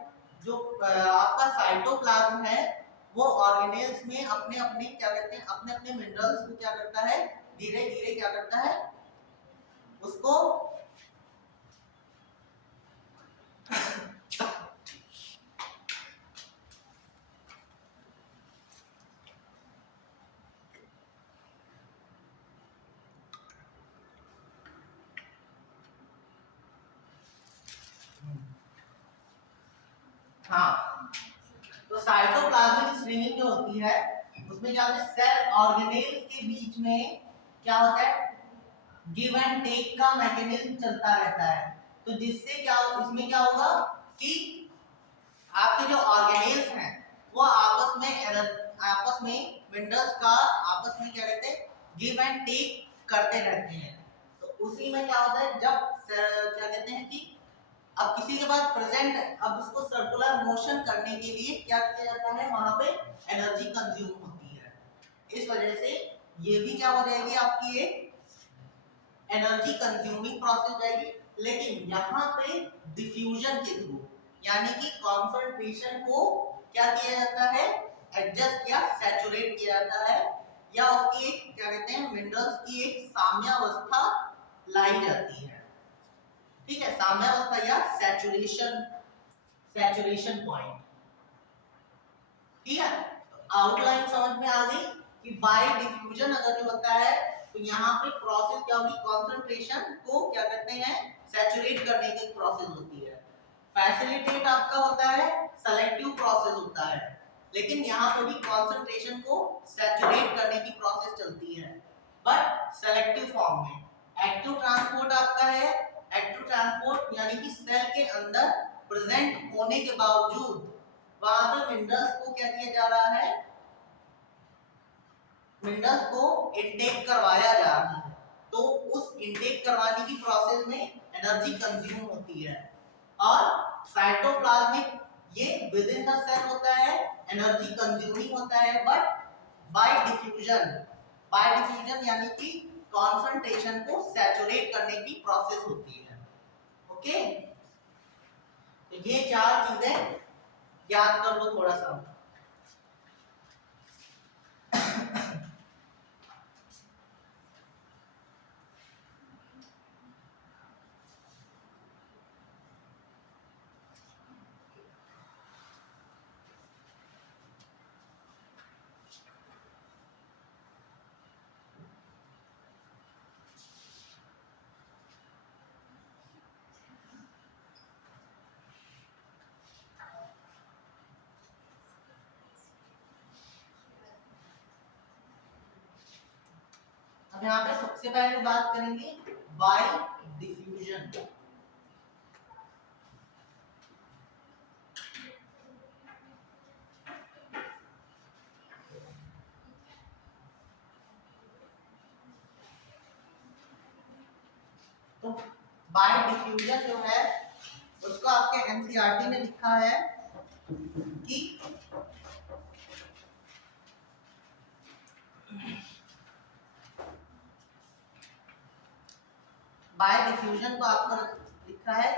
जो आपका साइटोप्लाज्म है वो ऑर्गेनेल्स में अपने अपने क्या कहते हैं अपने अपने मिनरल्स को क्या करता है, धीरे धीरे क्या करता है, उसको हाँ, तो साइटोप्लाज्मिक स्ट्रिंगिंग जो होती है उसमें क्या होता है, सेल ऑर्गेनेल्स के बीच में क्या होता है, गिव एंड टेक का मैकेनिज्म चलता रहता है। तो जिससे क्या इसमें क्या होगा कि आपके जो ऑर्गेनेल्स हैं वो आपस में मिनरल्स का आपस में क्या कहते हैं, गिव एंड टेक करते रहते हैं। तो उसी में क्या होता है, जब क्या कहते हैं कि अब किसी के पास प्रेजेंट, अब उसको सर्कुलर मोशन करने के लिए क्या किया जाता है, वहां पे एनर्जी कंज्यूम होती है। इस वजह से ये भी क्या हो जाएगी, आपकी एक एनर्जी कंज्यूमिंग प्रोसेस जाएगी। लेकिन यहाँ पे डिफ्यूजन के थ्रू, यानी कि कॉन्सेंट्रेशन को क्या किया जाता है, एडजस्ट या सैचुरेट किया जाता है, या उसकी एक क्या कहते हैं, मिनरल्स की एक साम्यावस्था लाई जाती है। ठीक है, साम्यावस्था या सैचुरेशन, सैचुरेशन पॉइंट। ठीक है, आउटलाइन समझ में आ गई कि बाय डिफ्यूजन अगर जो होता है तो यहाँ पे प्रोसेस क्या होगी, कंसंट्रेशन को क्या कहते हैं, सैचुरेट करने की प्रोसेस होती है। फैसिलिटेट आपका होता है सेलेक्टिव प्रोसेस होता है, लेकिन यहाँ पे भी कंसंट्रेशन को सैचुरेट करने की प्रोसेस चलती है, बट सेलेक्टिव फॉर्म में। एक्टिव ट्रांसपोर्ट आपका है, एक्टिव ट्रांसपोर्ट यानी कि सेल के अंदर प्रेजेंट होने के बावजूद वहां पे मिनरल्स को क्या किया जा रहा है, मिनरल्स को इनटेक करवाया जा रहा है। तो उस इनटेक करवाने की प्रोसेस में एनर्जी कंज्यूम होती है। और साइटोप्लाज्मिक ये विद इन द सेल होता है, एनर्जी कंज्यूमिंग होता है, but by diffusion, bye diffusion यानी कि कंसंट्रेशन को सैचुरेट करने की प्रोसेस होती है। ओके, तो ये चार चीजें याद कर लो थोड़ा सा। अब यहाँ पे सबसे पहले बात करेंगे बाय डिफ्यूजन। तो बाय डिफ्यूजन जो है उसको आपके एनसीईआरटी में लिखा है कि बाय डिफ्यूजन को आपको लिखा है,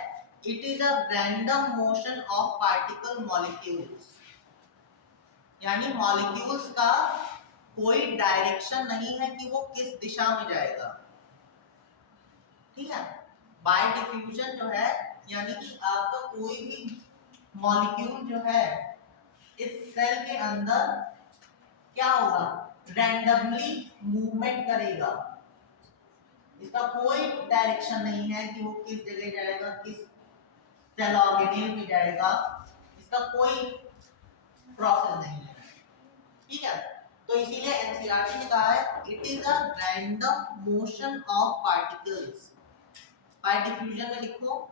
it is a random motion of particle molecules, यानी मॉलिक्यूल्स का कोई डायरेक्शन नहीं है कि वो किस दिशा में जाएगा। ठीक है, बाय डिफ्यूजन जो है यानी कि आपका कोई भी मॉलिक्यूल जो है इस सेल के अंदर क्या होगा, रैंडमली मूवमेंट करेगा। इसका कोई डायरेक्शन नहीं है कि वो किस जगह जाएगा, किस सेल ऑर्गेनेल में जाएगा, इसका कोई प्रोसेस नहीं है। ठीक है, तो इसीलिए एनसीईआरटी ने कहा है it is a random motion of particles. Bye diffusion में लिखो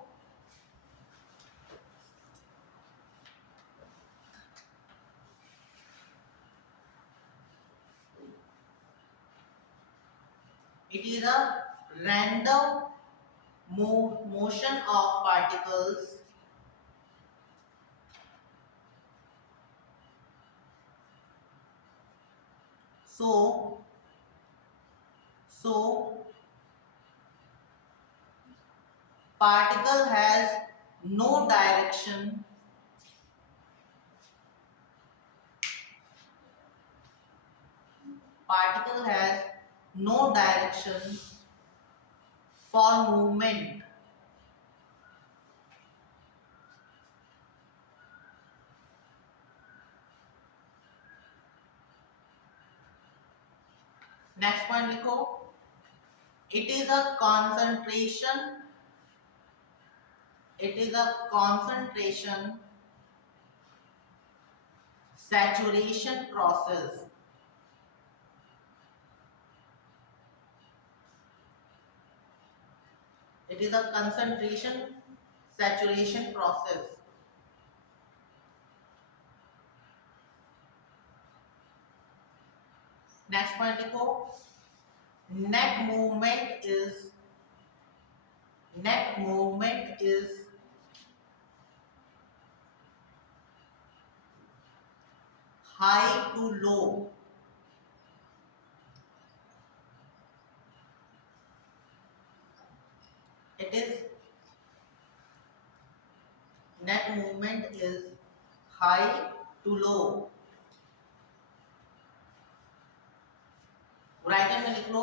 it is a random motion of particles so particle has no direction particle has no direction for movement. Next point लिखो, it is a concentration saturation process. It is a concentration saturation process. Next point लिखो, net movement is high to low. It is net movement is high to low. Bracket में लिख लो,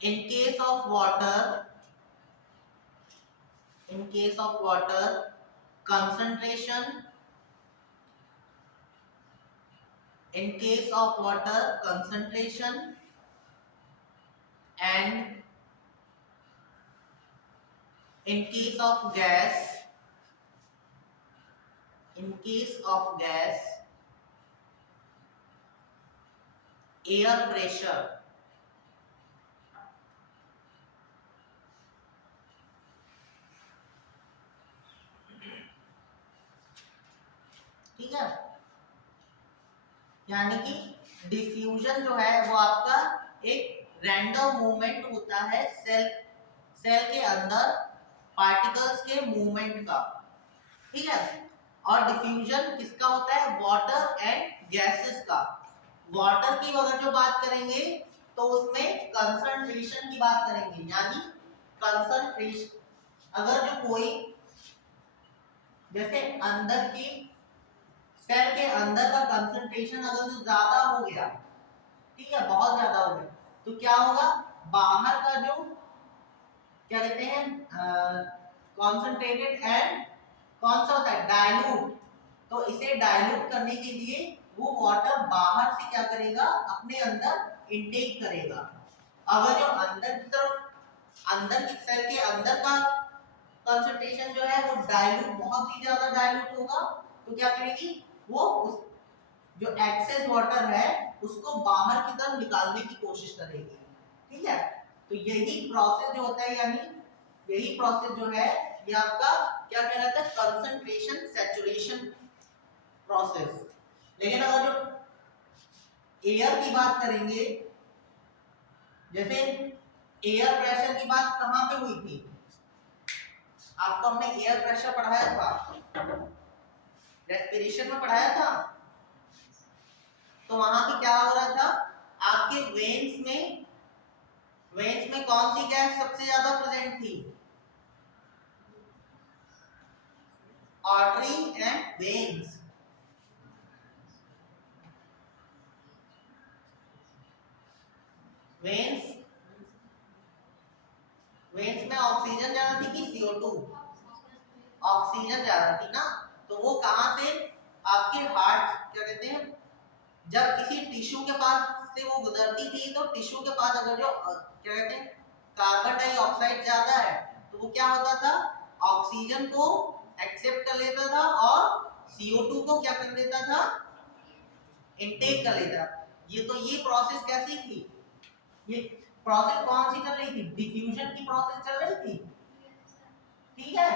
in case of water concentration and in case of gas air pressure. ठीक है, यानी कि diffusion जो है वो आपका एक रैंडम मूवमेंट होता है सेल के अंदर पार्टिकल्स के मूवमेंट का. ठीक है, और डिफ्यूजन किसका होता है, वाटर एंड गैसेस का. वाटर की अगर जो बात करेंगे तो उसमें कंसंट्रेशन की बात करेंगे, यानी कंसंट्रेशन अगर जो कोई जैसे अंदर की सेल के अंदर का कंसंट्रेशन अगर जो ज्यादा हो गया, ठीक है, बहुत ज्यादा हो गया, तो क्या होगा, बाहर का जो क्या कहते हैं कॉन्सेंट्रेटेड एंड कौन सा होता है, डाइल्यूट. तो इसे डाइल्यूट करने के लिए वो वाटर बाहर से क्या करेगा, अपने अंदर इनटेक करेगा. अगर जो अंदर की तरफ अंदर की सेल के अंदर का कंसंट्रेशन जो है वो डाइल्यूट बहुत ही ज्यादा डाइल्यूट होगा, तो क्या करेगी वो उस जो एक्सेस वाटर है उसको बाहर की तरफ निकालने की कोशिश करेगी. ठीक है, तो यही प्रोसेस जो होता है, यानी यही प्रोसेस जो है ये आपका क्या कहलाता है, कंसंट्रेशन सैचुरेशन प्रोसेस. लेकिन अगर जो एयर की बात करेंगे, जैसे एयर प्रेशर की बात कहां पे हुई थी, आपको हमने एयर प्रेशर पढ़ाया था, रेस्पिरेशन में पढ़ाया था. तो वहां पे क्या हो रहा था, आपके वेन्स में कौन सी गैस सबसे ज्यादा प्रेजेंट थी, आर्टरी एंड वेन्स. वेन्स में ऑक्सीजन ज्यादा थी कि CO2, ऑक्सीजन ज्यादा थी ना. तो वो कहां से, आपके हार्ट क्या कहते हैं, जब किसी टिश्यू के पास से वो गुजरती थी तो टिश्यू के पास अगर जो क्या कहते हैं कार्बन डाइऑक्साइड ज्यादा है तो वो क्या होता था, ऑक्सीजन को एक्सेप्ट कर लेता था और CO2 को क्या कर देता था, इनटेक कर लेता. ये प्रोसेस कैसी थी, ये प्रोसेस कौन सी चल रही थी, डिफ्यूजन की प्रोसेस चल रही थी. ठीक है,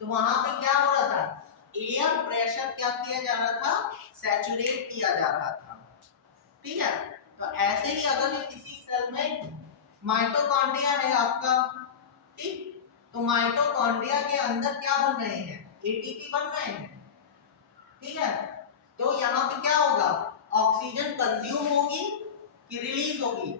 तो वहां पे क्या हो रहा था, एयर प्रेशर क्या किया जा रहा था, सैचुरेट किया जा रहा था. ठीक है, तो ऐसे ही अगर ये किसी सेल में माइटोकॉन्ड्रिया है आपका, ठीक, तो माइटोकॉन्ड्रिया के अंदर क्या बन रहे हैं, एटीपी बन रहे हैं. ठीक है, तो यहाँ पे क्या होगा, ऑक्सीजन कंज्यूम होगी कि रिलीज होगी,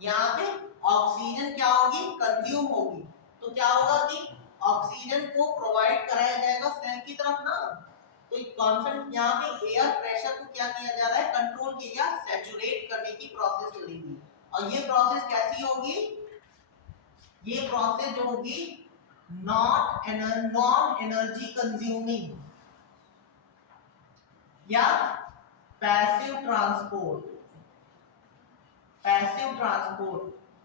यहाँ पे ऑक्सीजन क्या होगी, कंज्यूम होगी. तो क्या होगा कि ऑक्सीजन को प्रोवाइड कराया जाएगा सेल की तरफ ना. तो कॉन्सेंट यहाँ पे एयर प्रेशर को क्या किया जा रहा है, कंट्रोल किया, सैचुरेट करने की प्रोसेस चलेगी. और ये प्रोसेस कैसी होगी, ये प्रोसेस जो होगी नॉन एनर्जी कंज्यूमिंग या पैसिव ट्रांसपोर्ट.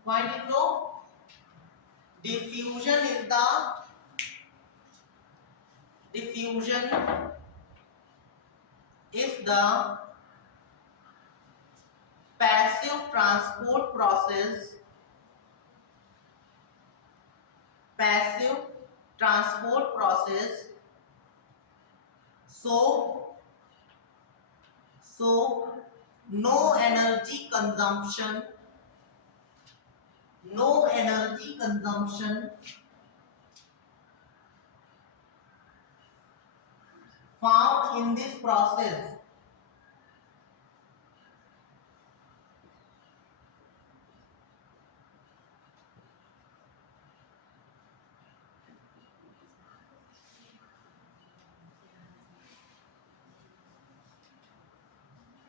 पॉइंट लिख लो, diffusion is the passive transport process transport process, so no energy consumption, no energy consumption found in this process.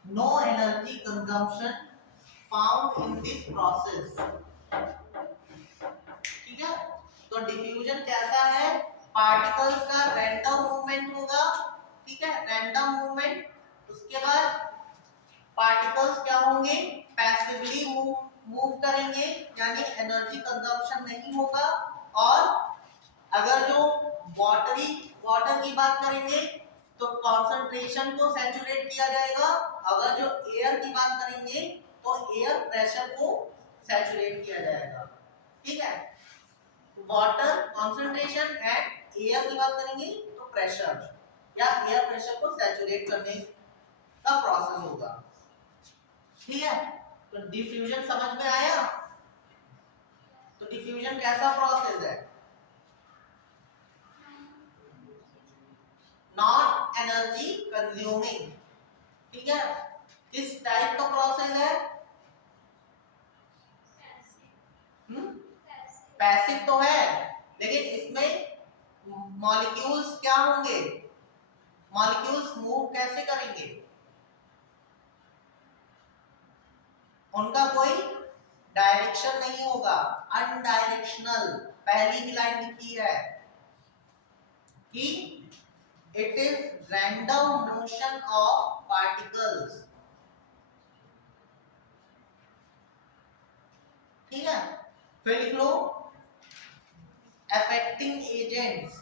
No energy consumption found in this process. ठीक है, तो diffusion कैसा है, particles का random movement होगा, ठीक है, रैंडम मूवमेंट। उसके बाद पार्टिकल्स क्या होंगे, पैसिवली मूव करेंगे, यानी एनर्जी कंजम्पशन नहीं होगा। और अगर जो वाटर की बात करेंगे तो कंसंट्रेशन को सैचुरेट किया जाएगा। अगर जो एयर की बात करेंगे तो एयर प्रेशर को सैचुरेट किया जाएगा। ठीक है, वाटर कंसंट्रेशन एंड एयर की बात करेंगे तो प्रेशर या एयर प्रेशर को सैचुरेट करने का प्रोसेस होगा। ठीक है, तो डिफ्यूजन समझ में आया। तो डिफ्यूजन कैसा प्रोसेस है, नॉन एनर्जी कंज्यूमिंग। ठीक है, किस टाइप का प्रोसेस है, पैसिव तो है, लेकिन इसमें मॉलिक्यूल्स क्या होंगे, मॉलिक्यूल्स मूव कैसे करेंगे, उनका कोई डायरेक्शन नहीं होगा, अनडायरेक्शनल। पहली भी लाइन लिखी है कि it is random motion of particles. ठीक है, फिर लिख लो affecting agents,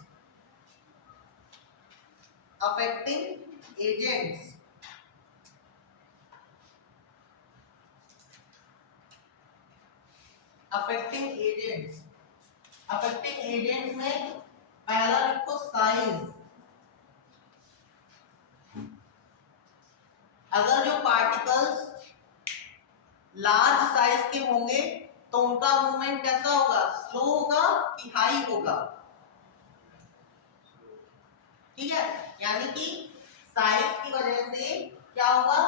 affecting agents. Affecting agents, affecting agents में पहला लिखो साइज। अगर जो पार्टिकल्स लार्ज साइज के होंगे तो उनका मूवमेंट कैसा होगा, स्लो होगा कि हाई होगा। ठीक है, यानी कि साइज की वजह से क्या होगा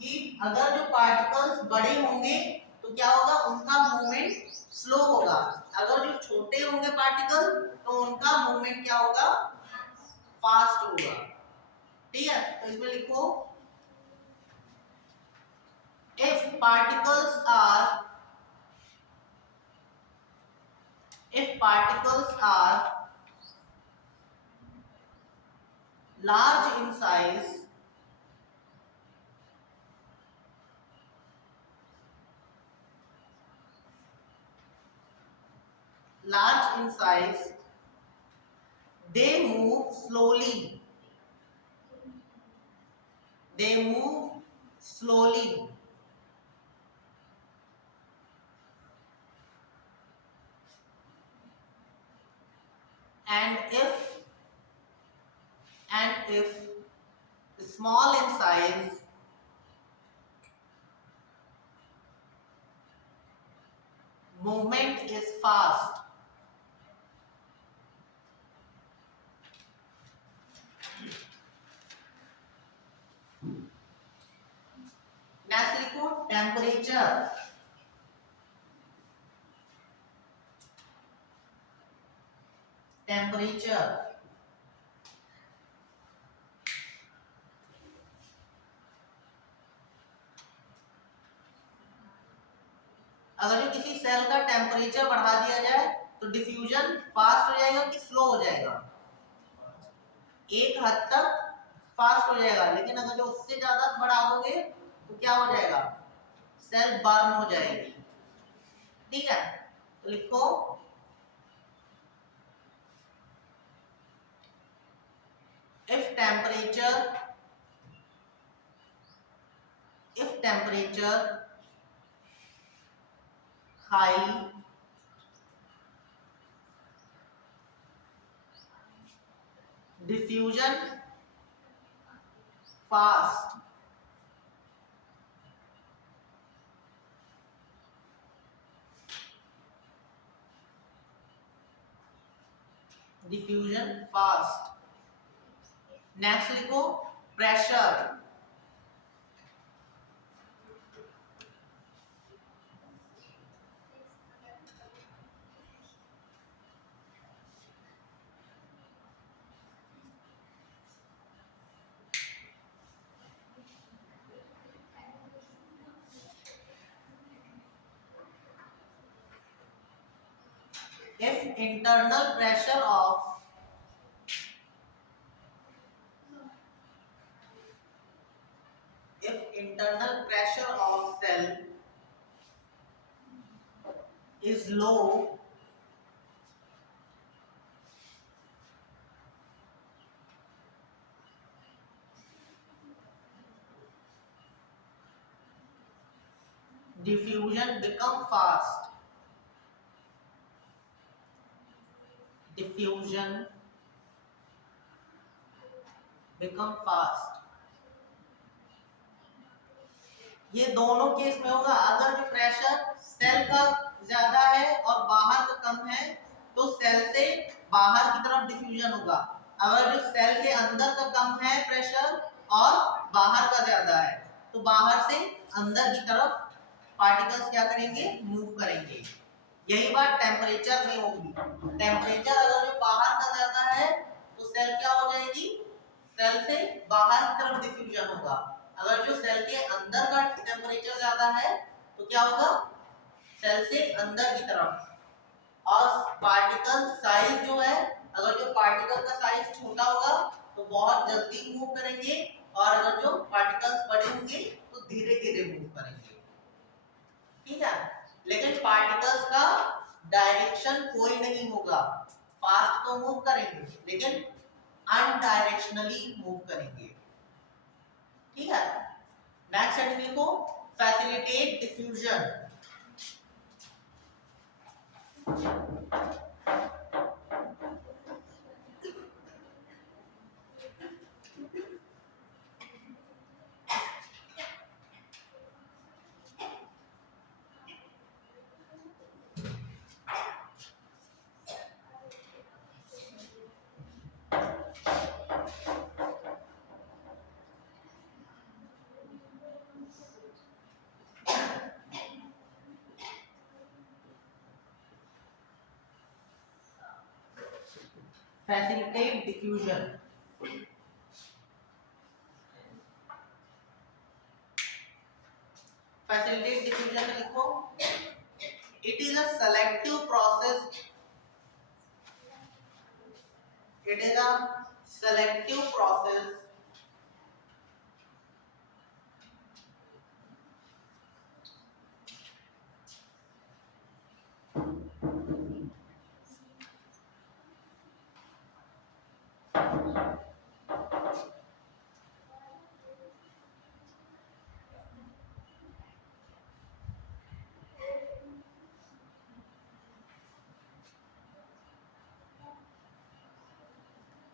कि अगर जो पार्टिकल्स बड़े होंगे तो क्या होगा, उनका मूवमेंट स्लो होगा। अगर जो छोटे होंगे पार्टिकल तो उनका मूवमेंट क्या होगा, फास्ट होगा। ठीक है, तो इसमें लिखो if particles are large in size, they move slowly, and if small in size, movement is fast. Next लिखो टेम्परेचर। टेम्परेचर अगर जो किसी सेल का टेम्परेचर बढ़ा दिया जाए तो डिफ्यूजन फास्ट हो जाएगा कि स्लो हो जाएगा, एक हद तक फास्ट हो जाएगा। लेकिन अगर जो उससे ज्यादा बढ़ा दोगे तो क्या हो जाएगा, सेल बर्न हो जाएगी। ठीक है, तो लिखो if temperature high, diffusion fast, diffusion fast. Next लिखो pressure, if internal pressure of cell is low, diffusion become fast, diffusion become fast। ये दोनों केस में होगा। अगर जो प्रेशर सेल का ज्यादा है और बाहर का कम है तो सेल से बाहर की तरफ डिफ्यूजन होगा। अगर जो सेल के अंदर का कम है प्रेशर और बाहर का ज्यादा है तो बाहर से अंदर की तरफ पार्टिकल्स क्या करेंगे, मूव करेंगे। यही बात टेम्परेचर में होगी। टेम्परेचर अगर जो बाहर का ज्यादा है तो सेल क्या हो जाएगी, सेल से बाहर की तरफ डिफ्यूजन होगा। अगर जो सेल के अंदर का टेम्परेचर ज्यादा है तो क्या होगा, सेल से अंदर की तरफ। और पार्टिकल साइज जो है, अगर जो पार्टिकल का साइज छोटा होगा तो बहुत जल्दी मूव करेंगे और अगर जो पार्टिकल्स बड़े होंगे तो धीरे धीरे मूव करेंगे। ठीक है, लेकिन पार्टिकल्स का डायरेक्शन कोई नहीं होगा। फास्ट तो मूव करेंगे लेकिन अनडायरेक्शनली मूव करेंगे। ठीक है, नेक्स्ट हेडिंग लिखो facilitate diffusion. Facilitate diffusion, facilitate diffusion में लिखो it is a selective process, it is a selective process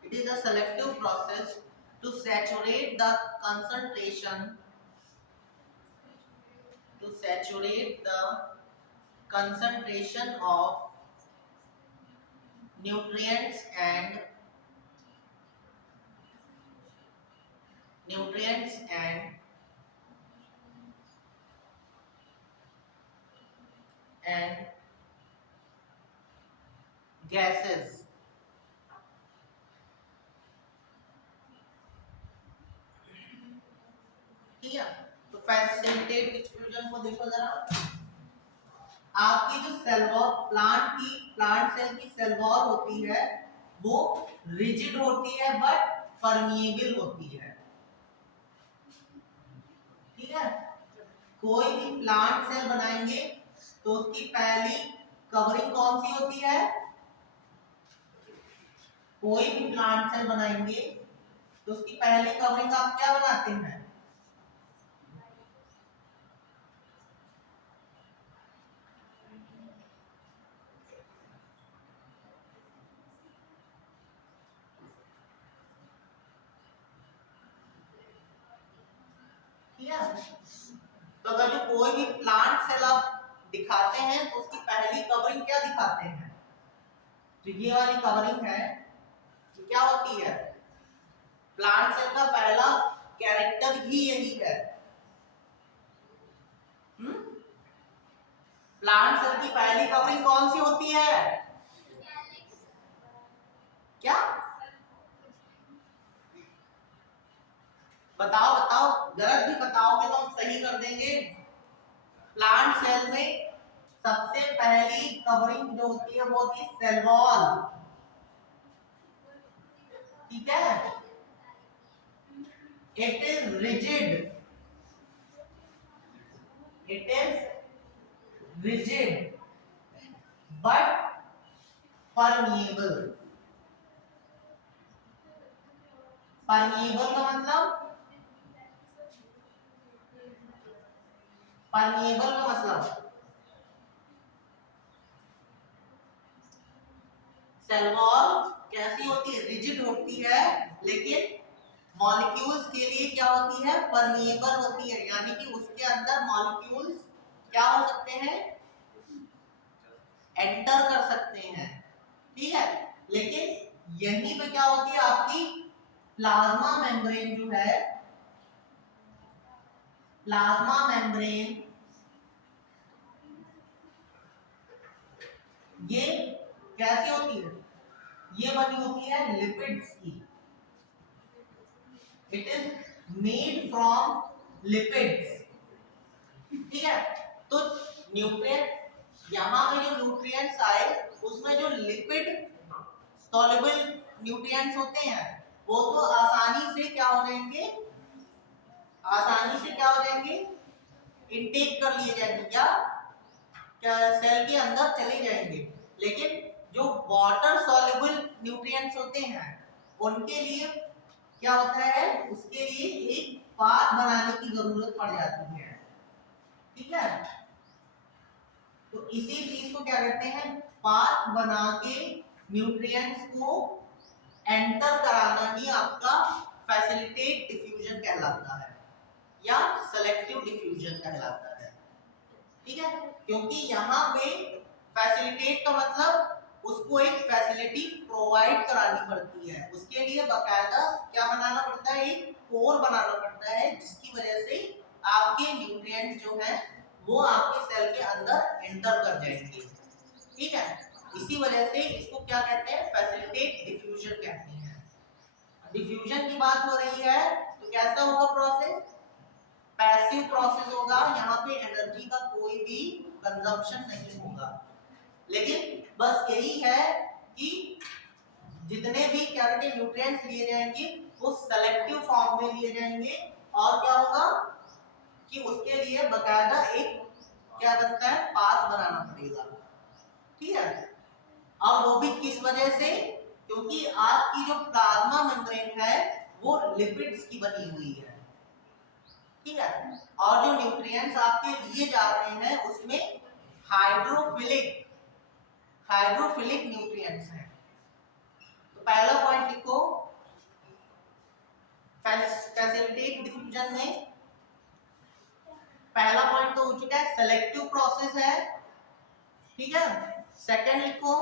it is a selective process to saturate the concentration, to saturate the concentration of nutrients and and gases। ठीक है, तो facilitate diffusion को देखो जरा। आपकी जो सेल वॉल प्लांट सेल की cell wall होती है वो रिजिड होती है बट परमिएबल होती है। ठीक है, कोई भी प्लांट सेल बनाएंगे तो उसकी पहली कवरिंग कौन सी होती है, कोई भी प्लांट सेल बनाएंगे तो उसकी पहली कवरिंग आप क्या बनाते हैं, ठीक है। तो अगर जो कोई भी प्लांट सेल आप दिखाते हैं तो उसकी पहली कवरिंग क्या दिखाते हैं, तो ये वाली कवरिंग है, तो क्या होती है, प्लांट सेल का पहला कैरेक्टर ही यही है। प्लांट सेल की पहली कवरिंग कौन सी होती है, क्या बताओ बताओ, गलत भी बताओगे तो हम सही कर देंगे। प्लांट सेल में सबसे पहली कवरिंग जो होती है वो होती है सेल वॉल, ठीक है। It is rigid, it is rigid but permeable. Permeable का मतलब, परमिएबल का मतलब सेल वॉल कैसी होती है, रिजिड होती है, लेकिन मॉलिक्यूल्स के लिए क्या होती है, परमिएबल होती है, यानी कि उसके अंदर मॉलिक्यूल्स क्या हो सकते हैं, एंटर कर सकते हैं, ठीक है। लेकिन यहीं पे क्या होती है आपकी प्लाज्मा मेम्ब्रेन जो है, प्लाज्मा मेम्ब्रेन ये कैसी होती है, ये बनी होती है लिपिड्स की, it is made from lipids, ठीक है। तो न्यूट्रिएंट, यहाँ पे जो न्यूट्रिएंट्स आए उसमें जो लिपिड सॉल्युबल न्यूट्रिएंट्स होते हैं वो तो आसानी से क्या हो जाएंगे, आसानी से क्या हो जाएंगे, इनटेक कर लिए जाएंगे या सेल के अंदर चले जाएंगे। लेकिन जो वाटर सॉल्युबल न्यूट्रिएंट्स होते हैं उनके लिए क्या होता है, उसके लिए एक पाथ बनाने की जरूरत पड़ जाती है, ठीक है। तो इसी चीज को क्या कहते हैं, पाथ बना के न्यूट्रिएंट्स को एंटर कराना ही आपका फैसिलिटेट डिफ्यूजन कहलाता है या सेलेक्टिव डिफ्यूजन कहलाता है, ठीक है। क्योंकि यहाँ पे फैसिलिटेट का मतलब उसको एक फैसिलिटी प्रोवाइड करानी पड़ती है, उसके लिए बकायदा क्या बनाना पड़ता है, एक कोर बनाना पड़ता है जिसकी वजह से आपके न्यूट्रिएंट्स जो है वो आपके सेल के अंदर एंटर कर जाएंगे, ठीक है। इसी वजह से इसको क्या कहते हैं, फैसिलिटेट डिफ्यूजन कहते हैं। डिफ्यूजन की बात हो रही है तो कैसा होगा प्रोसेस, पैसिव प्रोसेस होगा, यहाँ पे एनर्जी का कोई भी कंजम्पशन नहीं होगा, लेकिन बस यही है कि जितने भी क्या कहते हैं न्यूट्रिएंट्स लिए जाएंगे वो सेलेक्टिव फॉर्म में लिए जाएंगे, और क्या होगा कि उसके लिए बकायदा एक क्या बनता है, पाथ बनाना पड़ेगा, ठीक है। और वो भी किस वजह से, क्योंकि आपकी जो प्लाज्मा मेम्ब्रेन है वो लिपिड्स की बनी हुई है, ठीक है। और जो न्यूट्रिएंट्स आपके लिए जा रहे हैं उसमें हाइड्रोफिलिक, हाइड्रोफिलिक न्यूट्रिएंट्स हैं। तो पहला पॉइंट लिखो, फैसिलिटेट डिफ्यूजन में पहला पॉइंट तो हो चुका है, सेलेक्टिव प्रोसेस है, ठीक है। सेकंड लिखो,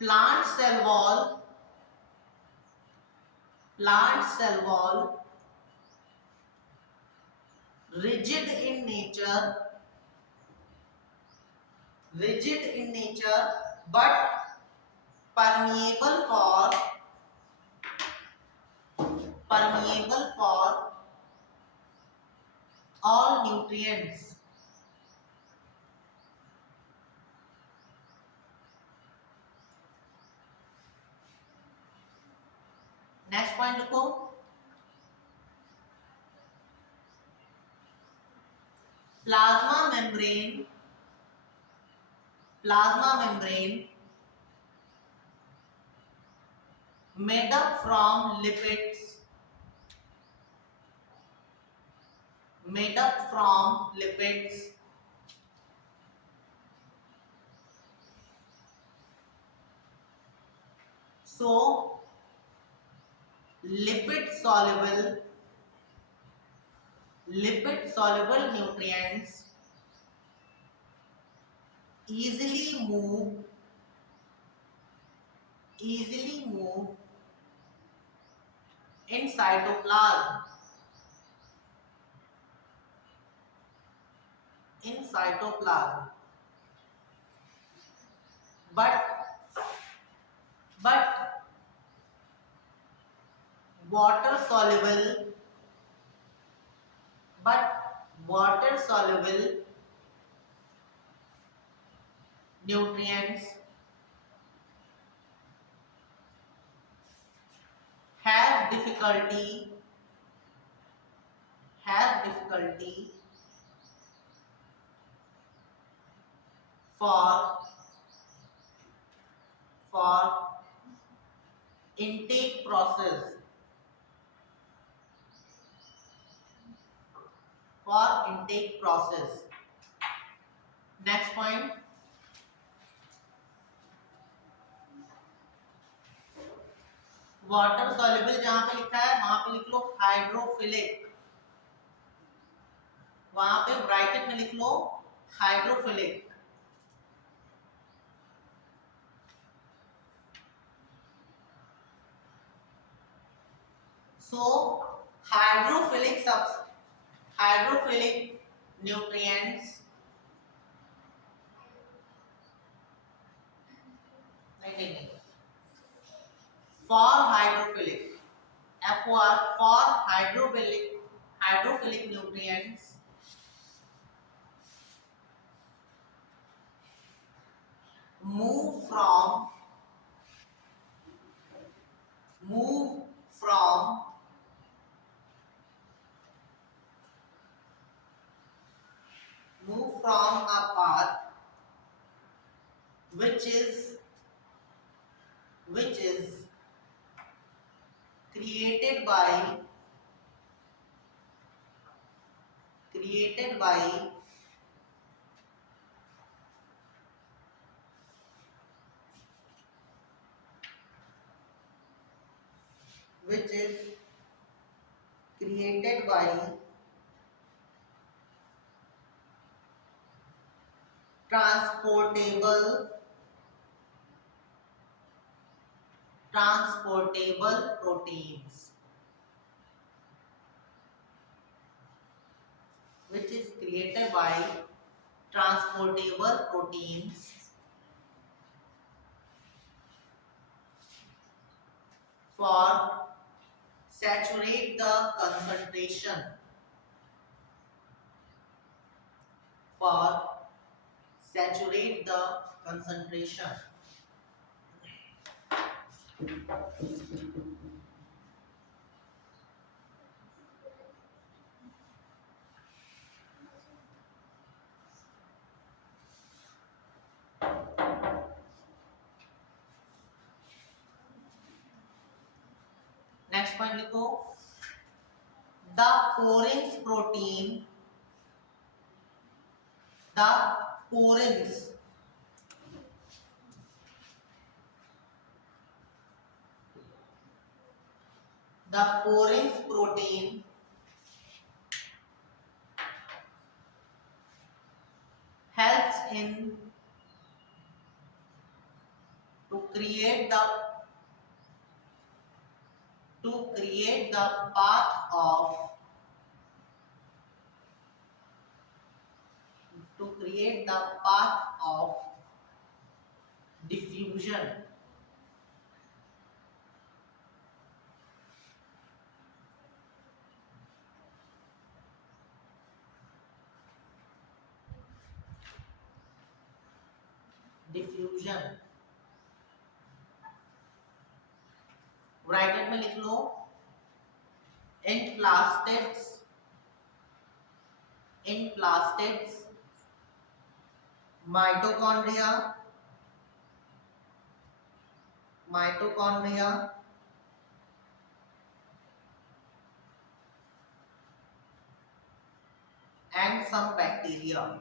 plant cell wall, plant cell wall rigid in nature, rigid in nature but permeable for, permeable for all nutrients, next point लिखो, plasma membrane, plasma membrane made up from lipids, made up from lipids so lipid soluble nutrients easily move in cytoplasm, but but water soluble water soluble nutrients have difficulty for for intake process Next point, water soluble जहां पे लिखा है वहां पे लिख लो hydrophilic, वहां पे bracket में लिख लो हाइड्रोफिलिक। So hydrophilic nutrients नहीं for hydrophilic nutrients move from a path which is created by which is created by transportable proteins, which is created by transportable proteins for saturate the concentration next point लिखो the porins protein the porins protein helps in to create the path of diffusion bracket में लिख लो in plastids mitochondria and some bacteria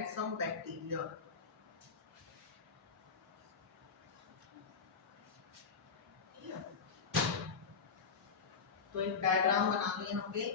and some bacteria. ठीक है, तो एक diagram बनानी है हम पे।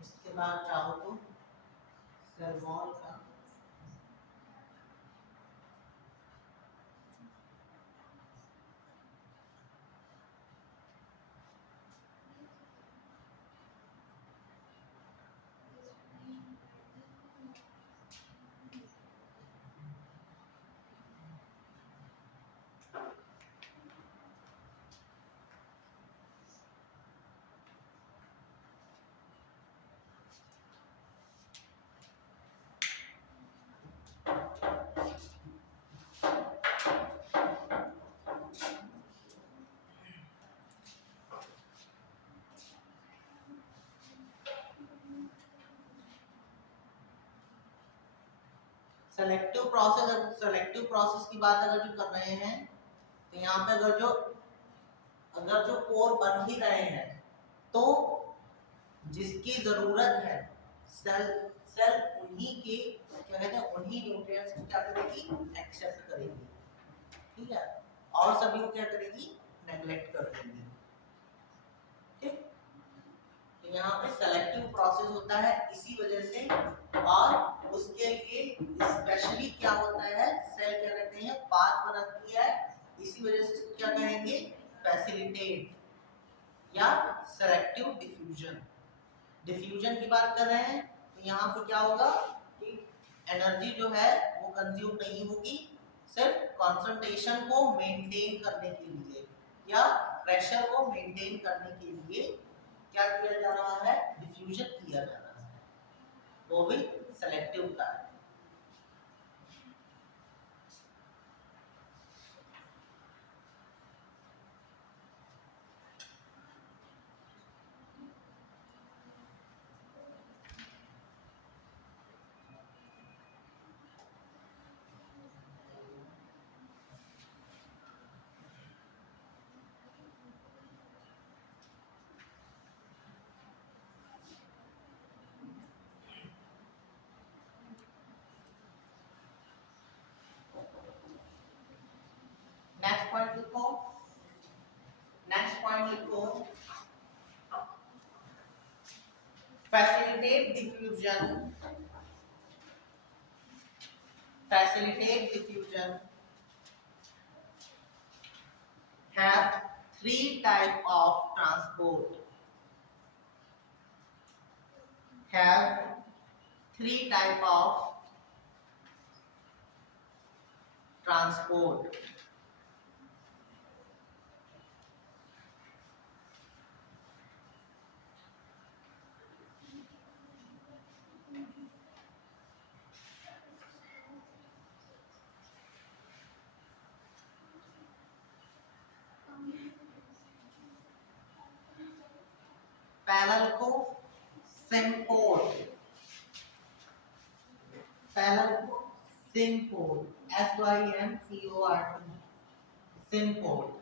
इसके बाद चाहो तो सेल वॉल का सेलेक्टिव प्रोसेस की बात अगर जो कर रहे हैं तो यहाँ पे अगर जो पोर बन ही रहे हैं तो जिसकी जरूरत है सेल सेल उन्हीं के क्या कहते हैं उन्हीं न्यूट्रिएंट्स को क्या करेगी एक्सेप्ट करेगी, ठीक है, और सभी को क्या करेगी नेग्लेक्ट कर देगी, ठीक। तो यहाँ पे सेलेक्टिव प्रोसेस होता है इसी वजह से, और उसके लिए स्पेशली क्या होता है सेल क्या कहते हैं पाथ बनाती है, इसी वजह से क्या कहेंगे फैसिलिटेट या सेलेक्टिव डिफ्यूजन। डिफ्यूजन की बात कर रहे हैं तो यहाँ पे क्या होगा कि एनर्जी जो है वो कंज्यूम नहीं होगी, सिर्फ कंसंट्रेशन को मेंटेन करने के लिए या प्रेशर को मेंटेन करने के लिए क्या किया जा रहा है डिफ्यूजन किया जा रहा है, वो भी सेलेक्टिव का है। नेक्स्ट पॉइंट लिखो facilitate diffusion have three type of transport, have three type of transport, पहला लिखो सिंपोर्ट, पहला लिखो सिंपोर्ट SYMPORT सिंपोर्ट।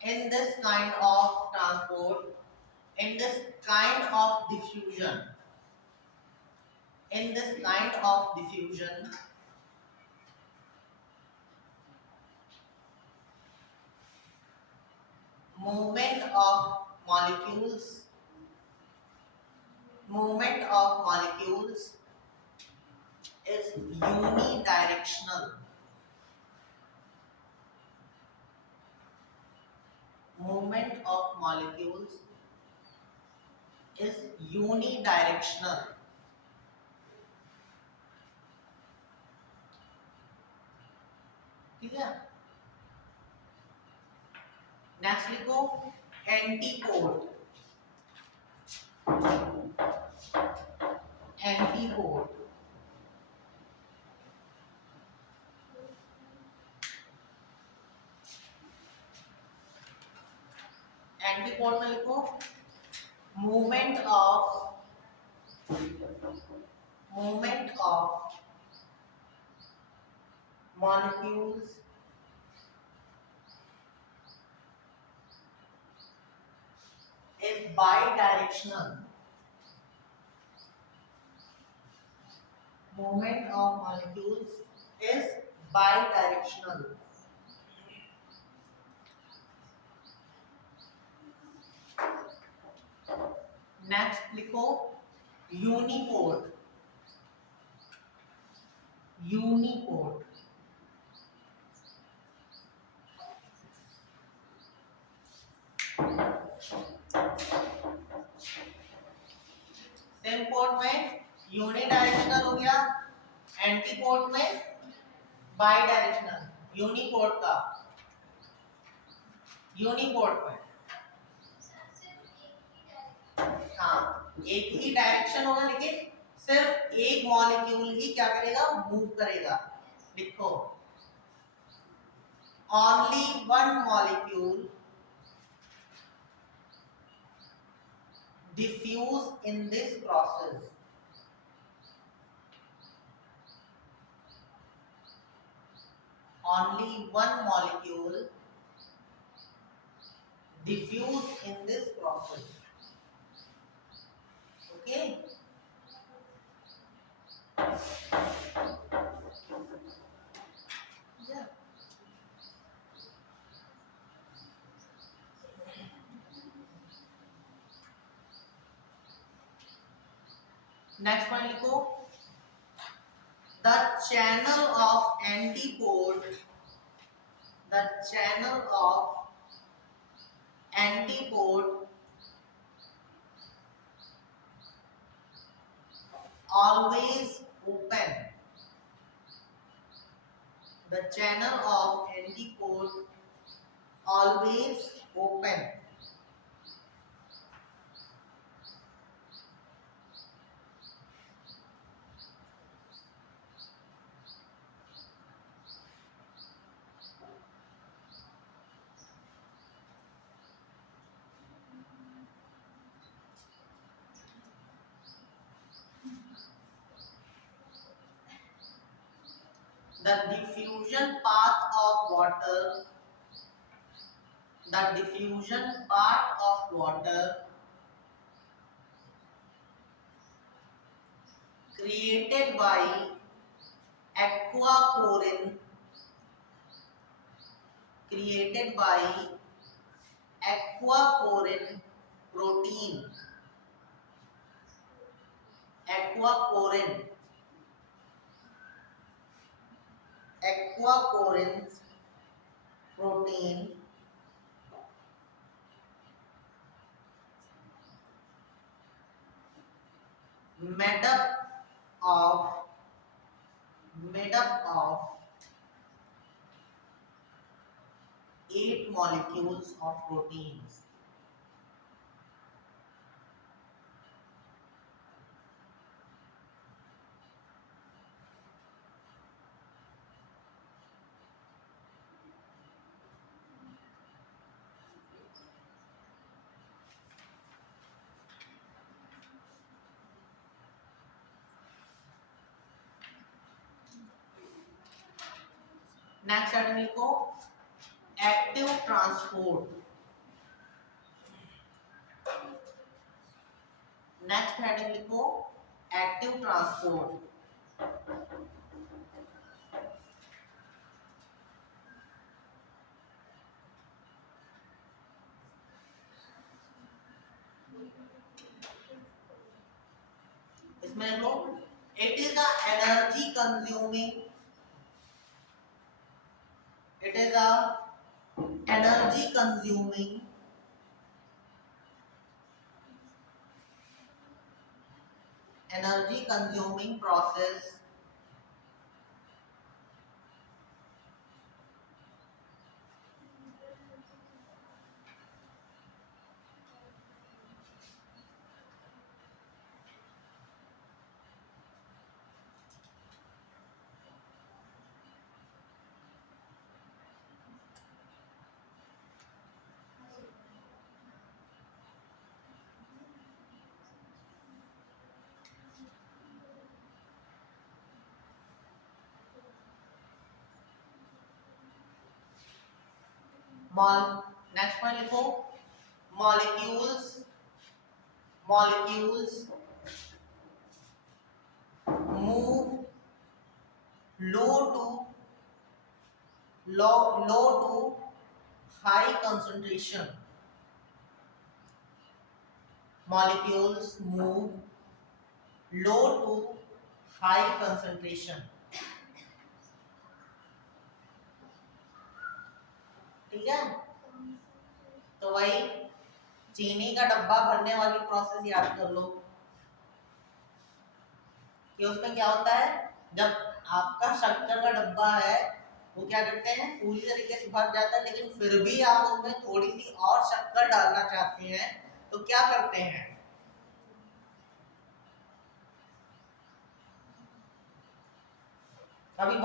In this kind of transport, in this kind of diffusion, in this kind of diffusion, movement of molecules is unidirectional. Movement of molecules is unidirectional. ठीक है, next लिखो antipode, antipode antipode में लिखो movement of molecules is bidirectional. Movement of molecules is bidirectional. Next लिखो यूनिपोड, यूनिपोड सिंपोर्ट में unidirectional हो गया, antiport में बाई डायरेक्शनल। यूनिपोर्ट का यूनिपोर्ट में हाँ एक ही डायरेक्शन होगा लेकिन सिर्फ एक मॉलिक्यूल ही क्या करेगा मूव करेगा। लिखो only one molecule diffuse in this process. Only one molecule diffuse in this process. Okay. Yeah. Next one लिखो. The channel of antipode. The channel of antipode always open. The channel of antipode always open. The diffusion path of water. The diffusion part of water created by aquaporin. Created by aquaporin protein. Aquaporin. Aquaporin protein made up of 8 molecules of proteins. Next heading लिखो active transport. Next heading लिखो active transport. इसमें लिखो it is a energy consuming. It is a energy consuming process next point लिखो molecules move low to high concentration. Molecules move low to high concentration. ठीक है. तो वही चीनी का डब्बा भरने वाली प्रोसेस याद कर लो कि उसमें क्या होता है. जब आपका शक्कर का डब्बा है वो क्या करते हैं पूरी तरीके से भर जाता है, लेकिन फिर भी आप उसमें थोड़ी सी और शक्कर डालना चाहते हैं तो क्या करते हैं. कभी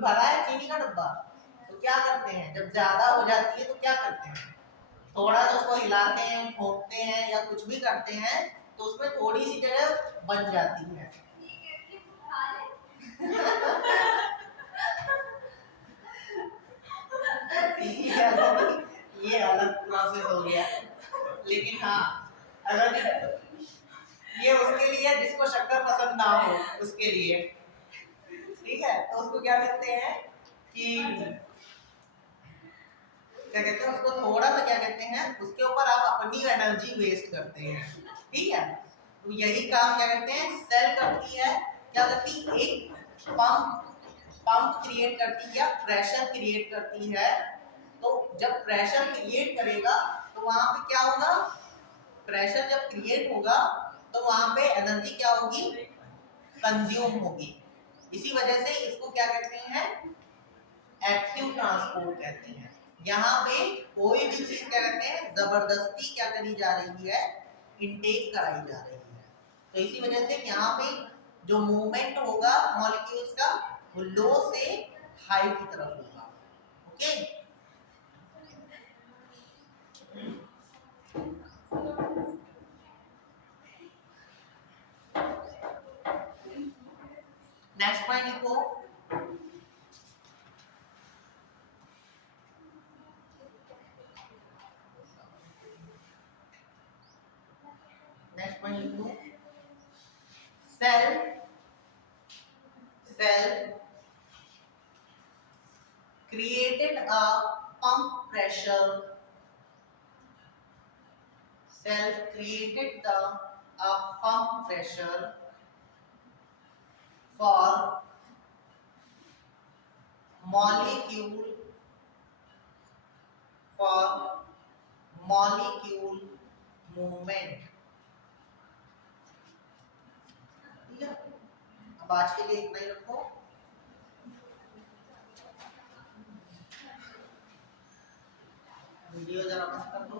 भरा है चीनी का डब्बा तो क्या करते हैं जब ज्यादा हो जाती है तो क्या करते हैं थोड़ा सा उसको हिलाते हैं, ठोकते हैं या कुछ भी करते हैं तो उसमें थोड़ी सी जगह बन जाती है। ये अलग प्रोसेस हो गया। लेकिन हाँ, अगर ये उसके लिए जिसको शक्कर पसंद ना हो उसके लिए, ठीक है, तो उसको क्या कहते हैं कि क्या कहते हैं, उसको थोड़ा सा क्या कहते हैं, उसके ऊपर आप अपनी एनर्जी वेस्ट करते हैं, ठीक है। तो यही काम क्या कहते हैं सेल करती है, क्या करती है, एक पंप क्रिएट करती है या प्रेशर क्रिएट करती है। तो जब प्रेशर क्रिएट करेगा तो वहां पे क्या होगा, प्रेशर जब क्रिएट होगा तो वहां पे एनर्जी क्या होगी, कंज्यूम होगी। इसी वजह से इसको क्या कहते हैं, एक्टिव ट्रांसपोर्ट कहते हैं। यहाँ पे कोई भी चीज क्या कहते हैं जबरदस्ती क्या करी जा रही है, इनटेक कराई जा रही है। तो इसी वजह से यहाँ पे जो मूवमेंट होगा मॉलिक्यूल्स का वो लो से हाई की तरफ होगा। ओके, नेक्स्ट पॉइंट लिखो, नेक्स्ट पॉइंट लिखो, cell created a pump pressure, cell created a pump pressure for molecule movement। ठीक है, अब आज के लिए इतना ही रखो। वीडियो जरा बंद कर दो।